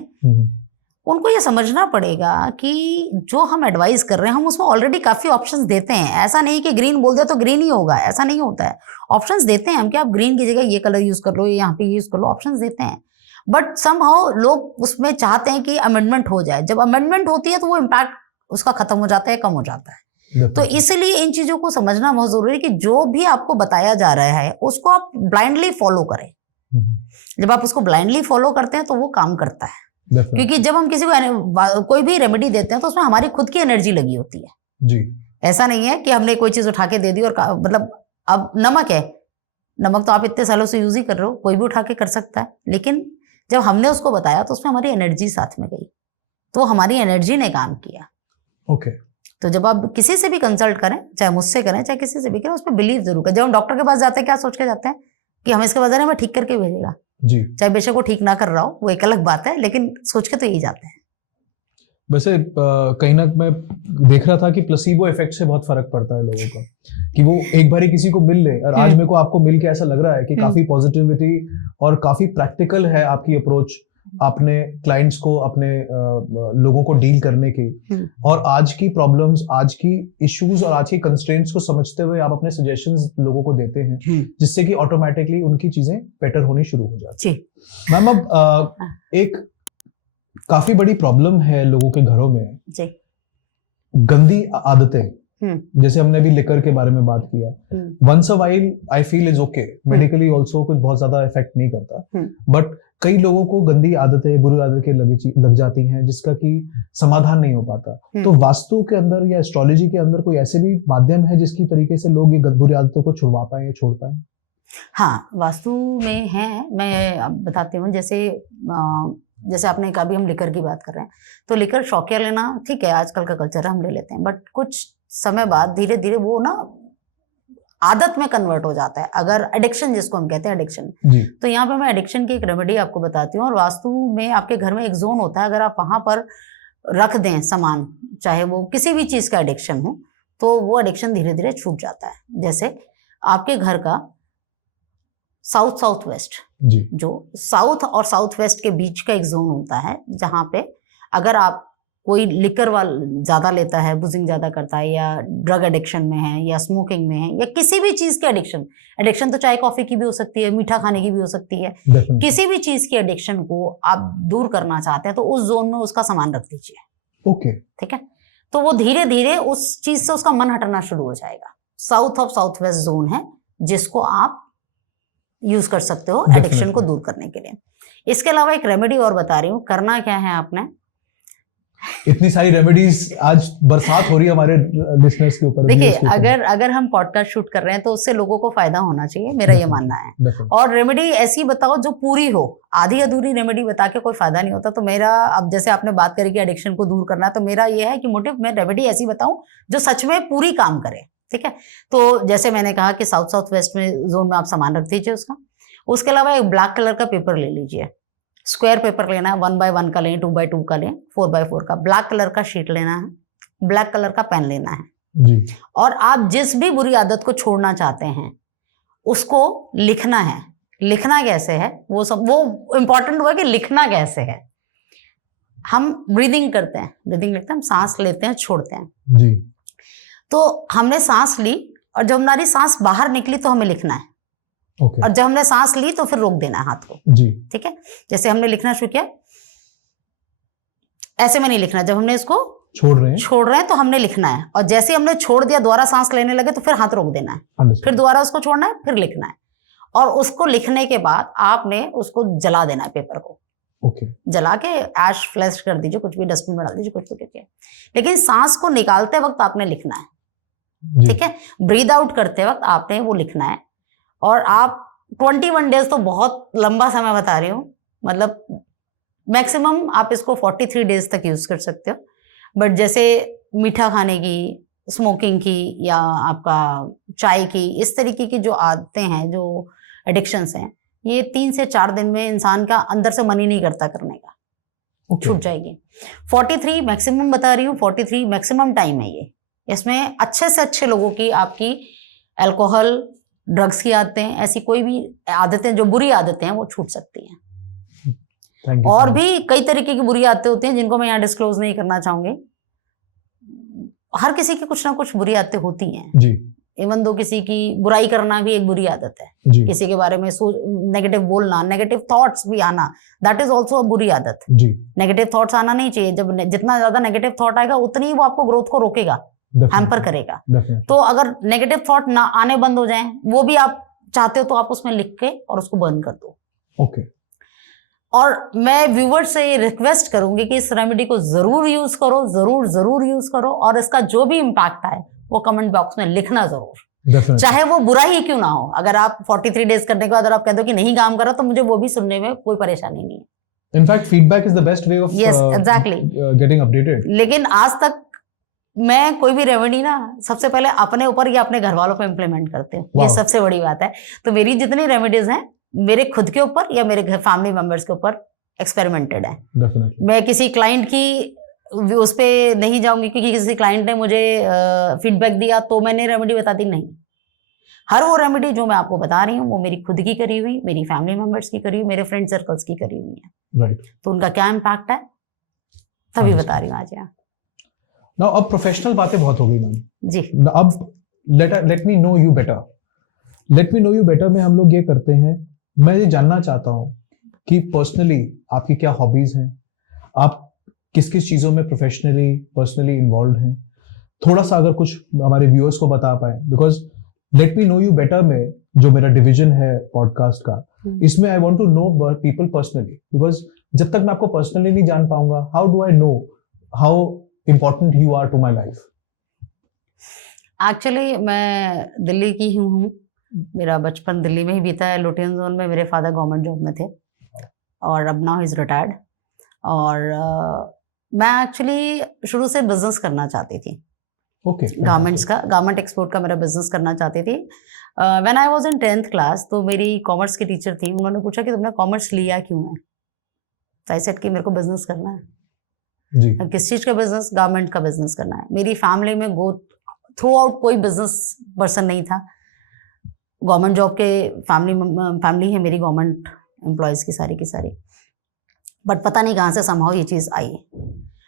उनको ये समझना पड़ेगा कि जो हम एडवाइस कर रहे हैं हम उसमें ऑलरेडी काफी ऑप्शंस देते हैं। ऐसा नहीं कि ग्रीन बोल दे तो ग्रीन ही होगा, ऐसा नहीं होता है। ऑप्शंस देते हैं हम कि आप ग्रीन की जगह ये कलर यूज कर लो, यहाँ पे यूज कर लो, ऑप्शंस देते हैं। बट समहाउ लोग उसमें चाहते हैं कि अमेंडमेंट हो जाए। जब अमेंडमेंट होती है तो वो इम्पैक्ट उसका खत्म हो जाता है, कम हो जाता है। तो इसलिए इन चीजों को समझना बहुत जरूरी है कि जो भी आपको बताया जा रहा है उसको आप ब्लाइंडली फॉलो करें। जब आप उसको ब्लाइंडली फॉलो करते हैं तो वो काम करता है। क्योंकि जब हम किसी को कोई भी रेमेडी देते हैं तो उसमें हमारी खुद की एनर्जी लगी होती है जी। ऐसा नहीं है कि हमने कोई चीज उठा के दे दी और मतलब, अब नमक है, नमक तो आप इतने सालों से यूज ही कर रहे हो, कोई भी उठा के कर सकता है, लेकिन जब हमने उसको बताया तो उसमें हमारी एनर्जी साथ में गई, तो हमारी एनर्जी ने काम किया। ओके। तो जब आप किसी से भी कंसल्ट करें, चाहे मुझसे करें चाहे किसी से भी करें, उस पर बिलीव जरूर करें। जब हम डॉक्टर के पास जाते हैं क्या सोच के जाते हैं कि हम इसके वजह में ठीक करके भेजेगा, जी। चाहे बेशक वो ठीक ना कर रहा हो, वो एक अलग बात है, लेकिन सोच के तो यही जाते हैं। वैसे कहीं ना मैं देख रहा था कि प्लेसिबो इफेक्ट से बहुत फर्क पड़ता है लोगों का, कि वो एक बार ही किसी को मिल ले, और आज मेरे को आपको मिल के ऐसा लग रहा है कि काफी पॉजिटिविटी और काफी प्रैक्टिकल है आपकी अप्रोच अपने क्लाइंट्स को, अपने लोगों को डील करने की, और आज की प्रॉब्लम्स, आज की इश्यूज और आज की कंस्ट्रेंट्स को समझते हुए आप अपने सजेशंस लोगों को देते हैं, जिससे कि ऑटोमेटिकली उनकी चीजें बेटर होनी शुरू हो जाती है। मैम, अब एक काफी बड़ी प्रॉब्लम है लोगों के घरों में जी। गंदी आदतें, जैसे हमने अभी लिकर के बारे में बात किया, once a while I feel is okay, medically also कुछ बहुत ज्यादा इफेक्ट नहीं करता, बट कई लोगों को गंदी आदतें, बुरी आदतें लग जाती हैं जिसका कि समाधान नहीं हो पाता। तो वास्तु के अंदर या एस्ट्रोलॉजी के अंदर कोई ऐसे भी माध्यम है जिसकी तरीके से लोग ये बुरी आदतों को छुड़वा पाए या छोड़ पाए? हाँ, वास्तु में है, मैं अब बताती हूँ। जैसे आपने कहा, भी हम लिकर की बात कर रहे हैं, तो लिकर शौकिया लेना ठीक है, आजकल का कल्चर है, हम ले लेते हैं, बट कुछ समय बाद धीरे धीरे वो ना आदत में कन्वर्ट हो जाता है। अगर एडिक्शन, जिसको हम कहते हैं एडिक्शन, तो यहाँ पे मैं एडिक्शन की एक रेमेडी आपको बताती हूँ। और वास्तु में आपके घर में एक जोन होता है, अगर आप वहां पर रख दें सामान, चाहे वो किसी भी चीज का एडिक्शन हो, तो वो एडिक्शन धीरे धीरे छूट जाता है। जैसे आपके घर का साउथ वेस्ट, जो साउथ और साउथ वेस्ट के बीच का एक जोन होता है, जहां पे अगर आप कोई लिकर ज्यादा लेता है, बुजिंग ज्यादा करता है, या ड्रग एडिक्शन में है, या स्मोकिंग में है, या किसी भी चीज के एडिक्शन तो चाय कॉफी की भी हो सकती है, मीठा खाने की भी हो सकती है, किसी भी चीज की एडिक्शन को आप दूर करना चाहते हैं, तो उस जोन में उसका सामान रख दीजिए। ओके, ठीक है, तो वो धीरे धीरे उस चीज से उसका मन हटना शुरू हो जाएगा। South of south west zone है, जिसको आप यूज कर सकते हो एडिक्शन को दूर करने के लिए। इसके अलावा एक रेमेडी और बता रही हूँ, करना क्या है आपने। इतनी सारी रेमेडीज, आज बरसात हो रही है हमारे लिसनर्स के ऊपर। देखिए, अगर हम पॉडकास्ट शूट कर रहे हैं तो उससे लोगों को फायदा होना चाहिए, मेरा ये मानना है। और रेमेडी ऐसी बताओ जो पूरी हो, आधी अधूरी रेमेडी बता के कोई फायदा नहीं होता। तो मेरा, अब जैसे आपने बात करी कि एडिक्शन को दूर करना है, तो मेरा ये है कि मोटिव, मैं रेमेडी ऐसी बताऊं जो सच में पूरी काम करे। ठीक है, तो जैसे मैंने कहा कि साउथ वेस्ट में जोन में आप सामान रख दीजिए उसका। उसके अलावा एक ब्लैक कलर का पेपर ले लीजिए, स्क्वायर पेपर लेना है, 1x1 का लें, 2x2 का लें, 4x4 का। ब्लैक कलर का शीट लेना है, ब्लैक कलर का पेन लेना है जी। और आप जिस भी बुरी आदत को छोड़ना चाहते हैं उसको लिखना है। लिखना कैसे है वो इंपॉर्टेंट हुआ कि लिखना कैसे है। हम ब्रीदिंग करते हैं, ब्रीदिंग लिखते हैं, हम सांस लेते हैं, छोड़ते हैं जी। तो हमने सांस ली, और जब हमारी सांस बाहर निकली तो हमें लिखना है। और जब हमने सांस ली तो फिर रोक देना है हाथ को जी। ठीक है, जैसे हमने लिखना शुरू किया, ऐसे में नहीं लिखना। जब हमने इसको छोड़ रहे हैं तो हमने लिखना है, और जैसे हमने छोड़ दिया, दोबारा सांस लेने लगे, तो फिर हाथ रोक देना है, फिर दोबारा उसको छोड़ना है, फिर लिखना है। और उसको लिखने के बाद आपने उसको जला देना है, पेपर को जला के ऐश फ्लैश कर दीजिए, कुछ भी डस्टबिन में डाल दीजिए, कुछ भी कीजिए, लेकिन सांस को निकालते वक्त आपने लिखना है। ठीक है, ब्रीद आउट करते वक्त आपने वो लिखना है। और आप 21 डेज तो बहुत लंबा समय बता रही हूँ, मतलब मैक्सिमम आप इसको 43 डेज तक यूज कर सकते हो। बट जैसे मीठा खाने की, स्मोकिंग की, या आपका चाय की, इस तरीके की जो आदतें हैं, जो एडिक्शंस हैं, ये 3 से 4 दिन में इंसान का अंदर से मन ही नहीं करता करने का, छूट जाएगी। 43 मैक्सिमम बता रही हूँ, 43 मैक्सिमम टाइम है ये। इसमें अच्छे से अच्छे लोगों की, आपकी अल्कोहल, ड्रग्स की आदतें, ऐसी कोई भी आदतें जो बुरी आदतें हैं, वो छूट सकती हैं। और भी कई तरीके की बुरी आदतें होती हैं जिनको मैं यहाँ डिस्क्लोज नहीं करना चाहूंगी। हर किसी की कुछ ना कुछ बुरी आदतें होती हैं जी। इवन दो किसी की बुराई करना भी एक बुरी आदत है जी। किसी के बारे में नेगेटिव बोलना, नेगेटिव थॉट्स भी आना, दैट इज ऑल्सो अ बुरी आदत जी। नेगेटिव थॉट्स आना नहीं चाहिए। जब जितना ज्यादा नेगेटिव थॉट आएगा, उतनी ही वो आपको ग्रोथ को रोकेगा, हैम्पर करेगा। तो अगर नेगेटिव थॉट ना आने बंद हो जाएं, वो भी आप चाहते हो, तो आप उसमें लिख के और उसको बंद कर दो। ओके। और मैं व्यूअर से रिक्वेस्ट करूंगी कि इस रेमेडी को जरूर यूज करो, जरूर यूज करो, और इसका जो भी इम्पैक्ट आए वो कमेंट बॉक्स में लिखना जरूर, चाहे वो बुरा ही क्यों ना हो। अगर आप 43 डेज करने के बाद अगर आप कह दो कि नहीं काम कर रहा, तो मुझे वो भी सुनने में कोई परेशानी नहीं है। In fact, feedback is the best way of getting updated. लेकिन आज तक मैं कोई भी रेमेडी ना सबसे पहले अपने ऊपर या अपने घर वालों पे इम्प्लीमेंट करती हूँ, ये सबसे बड़ी बात है। तो मेरी जितनी रेमेडीज हैं मेरे खुद के ऊपर या मेरे घर फैमिली मेंबर्स के ऊपर एक्सपेरिमेंटेड है। डेफिनेटली। मैं किसी क्लाइंट की उस पे नहीं जाऊंगी क्योंकि किसी क्लाइंट ने मुझे फीडबैक दिया तो मैंने रेमेडी बता दी, नहीं। हर वो रेमेडी जो मैं आपको बता रही हूँ वो मेरी खुद की करी हुई, मेरी फैमिली मेंबर्स की करी हुई, मेरे फ्रेंड सर्कल्स की करी हुई है। राइट। तो उनका क्या इम्पैक्ट है तभी बता रही हूँ आज यहाँ। नाउ अब प्रोफेशनल बातें बहुत हो गई मैम जी। अब late me know you better. Late me know you better में हम लोग ये करते हैं, मैं ये जानना चाहता हूँ कि पर्सनली आपकी क्या हॉबीज हैं, आप किस किस चीजों में प्रोफेशनली पर्सनली इन्वॉल्व हैं, थोड़ा सा अगर कुछ हमारे व्यूअर्स को बता पाए। Because let me know you better में जो मेरा डिवीजन है पॉडकास्ट का, इसमें I want to know people personally, because जब तक मैं आपको पर्सनली नहीं जान पाऊंगा, how do I know how important you are to my life. Actually मैं दिल्ली की ही हूँ, मेरा बचपन दिल्ली में ही बीता है। लुटियन जोन में मेरे फादर गवर्नमेंट जॉब में थे और अब नाउ इज रिटायर्ड। और मैं एक्चुअली शुरू से बिजनेस करना चाहती थी। ओके। गारमेंट्स का, गारमेंट एक्सपोर्ट का मेरा बिजनेस करना चाहती थी। When I was in 10th class तो मेरी कॉमर्स की टीचर थी, उन्होंने पूछा कि तुमने कॉमर्स लिया क्यों है। तो आई सेड कि मेरे को बिजनेस करना है। जी। किस चीज़ का बिजनेस? गारमेंट का बिजनेस करना है। मेरी फैमिली में थ्रू आउट कोई बिजनेस पर्सन नहीं था। गवर्नमेंट जॉब के फैमिली है मेरी, गवर्नमेंट एम्प्लॉयज़ की सारी। बट पता नहीं कहाँ से समहाउ ये चीज़ आई।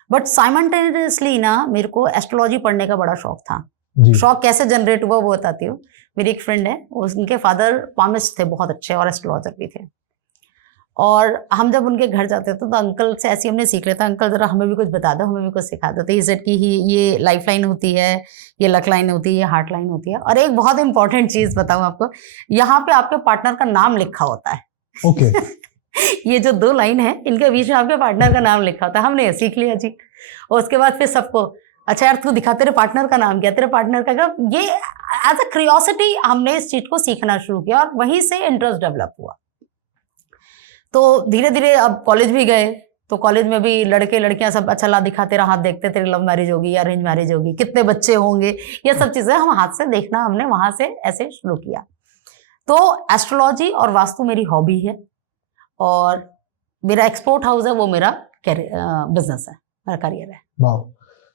बट साइमल्टेनियसली ना मेरे को एस्ट्रोलॉजी पढ़ने का बड़ा शौक था। शौक कैसे जनरेट हुआ वो बताती हूँ। मेरी एक फ्रेंड है, उनके फादर पामिस्ट थे बहुत अच्छे और एस्ट्रोलॉजर भी थे। और हम जब उनके घर जाते थे तो अंकल से ऐसे हमने सीख लेता, अंकल जरा हमें भी कुछ बता दो, हमें भी कुछ सिखा दो। तो सेट की ये लाइफ लाइन होती है, ये लक लाइन होती है, ये हार्ट लाइन होती है। और एक बहुत इंपॉर्टेंट चीज़ बताऊँ आपको, यहाँ पे आपके पार्टनर का नाम लिखा होता है। ओके। ये जो 2 लाइन है इनके बीच में आपके पार्टनर का नाम लिखा होता है। हमने सीख लिया जी। और उसके बाद फिर सबको, अच्छा यार तू दिखा तेरे पार्टनर का नाम क्या, तेरे पार्टनर का क्या। ये एज अ क्यूरियोसिटी हमने इस चीज को सीखना शुरू किया और वहीं से इंटरेस्ट डेवलप हुआ। तो धीरे धीरे अब कॉलेज भी गए तो कॉलेज में भी लड़के लड़कियां सब, अच्छा ला दिखा तेरा हाथ देखते, तेरी लव मैरिज होगी या अरेंज मैरिज होगी, कितने बच्चे होंगे, ये सब चीजें हम हाथ से देखना हमने वहां से ऐसे शुरू किया। तो एस्ट्रोलॉजी और वास्तु मेरी हॉबी है और मेरा एक्सपोर्ट हाउस है, वो मेरा बिजनेस है, मेरा करियर है। वाओ।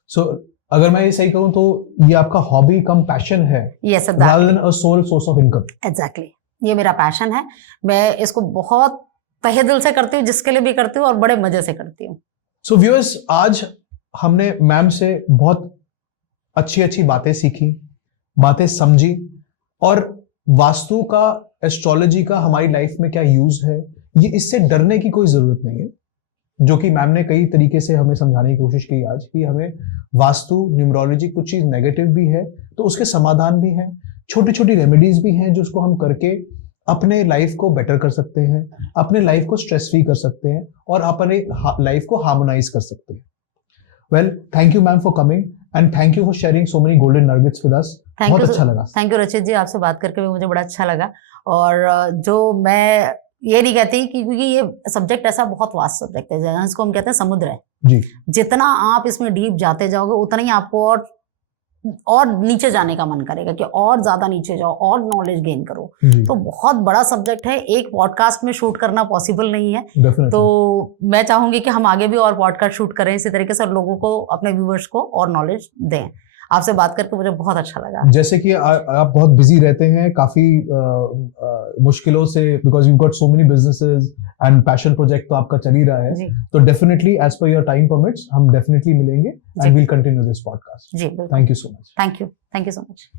सो अगर मैं ये सही कहूं तो ये आपका हॉबी कम पैशन है, yes rather than a sole source of income। Exactly, ये मेरा पैशन है। मैं इसको बहुत तहे दिल से करती हूँ, जिसके लिए भी करती हूँ और बड़े मजे से करती हूँ। सो व्यूअर्स, आज हमने मैम से बहुत अच्छी बातें सीखी, बातें समझी, और वास्तु का, एस्ट्रोलॉजी का हमारी लाइफ में क्या यूज है, ये इससे डरने की कोई जरूरत नहीं है। जो कि मैम ने कई तरीके से हमें समझाने की कोशिश की आज, कि हमें वास्तु, न्यूमरोलॉजी, कुछ चीज नेगेटिव भी है तो उसके समाधान भी हैं, छोटी छोटी रेमेडीज भी हैं जो उसको हम करके अपने लाइफ को बेटर कर सकते हैं, अपने लाइफ को स्ट्रेस फ्री कर सकते हैं और अपने लाइफ को हार्मोनाइज कर सकते हैं। Well, thank you ma'am for coming and thank you for sharing so many golden nuggets with us. बहुत अच्छा लगा। थैंक यू रचित जी, आपसे बात करके भी मुझे बड़ा अच्छा लगा। और जो मैं ये नहीं कहती क्योंकि ये सब्जेक्ट ऐसा बहुत वास्ट सब्जेक्ट है, इसको हम कहते हैं समुद्र है जी। जितना आप इसमें डीप जाते जाओगे उतना ही आपको और नीचे जाने का मन करेगा कि और ज्यादा नीचे जाओ और नॉलेज गेन करो। तो बहुत बड़ा सब्जेक्ट है, एक पॉडकास्ट में शूट करना पॉसिबल नहीं है। Definitely। तो मैं चाहूंगी कि हम आगे भी और पॉडकास्ट शूट करें इसी तरीके से और लोगों को, अपने व्यूअर्स को और नॉलेज दें। आपसे बात करके मुझे बहुत अच्छा लगा। जैसे कि आप बहुत बिजी रहते हैं काफी मुश्किलों से, because you got so many businesses and passion project तो आपका चल ही रहा है। तो definitely as per your time permits हम डेफिनेटली मिलेंगे and we'll continue this podcast. जी, thank you so much. Thank you so much.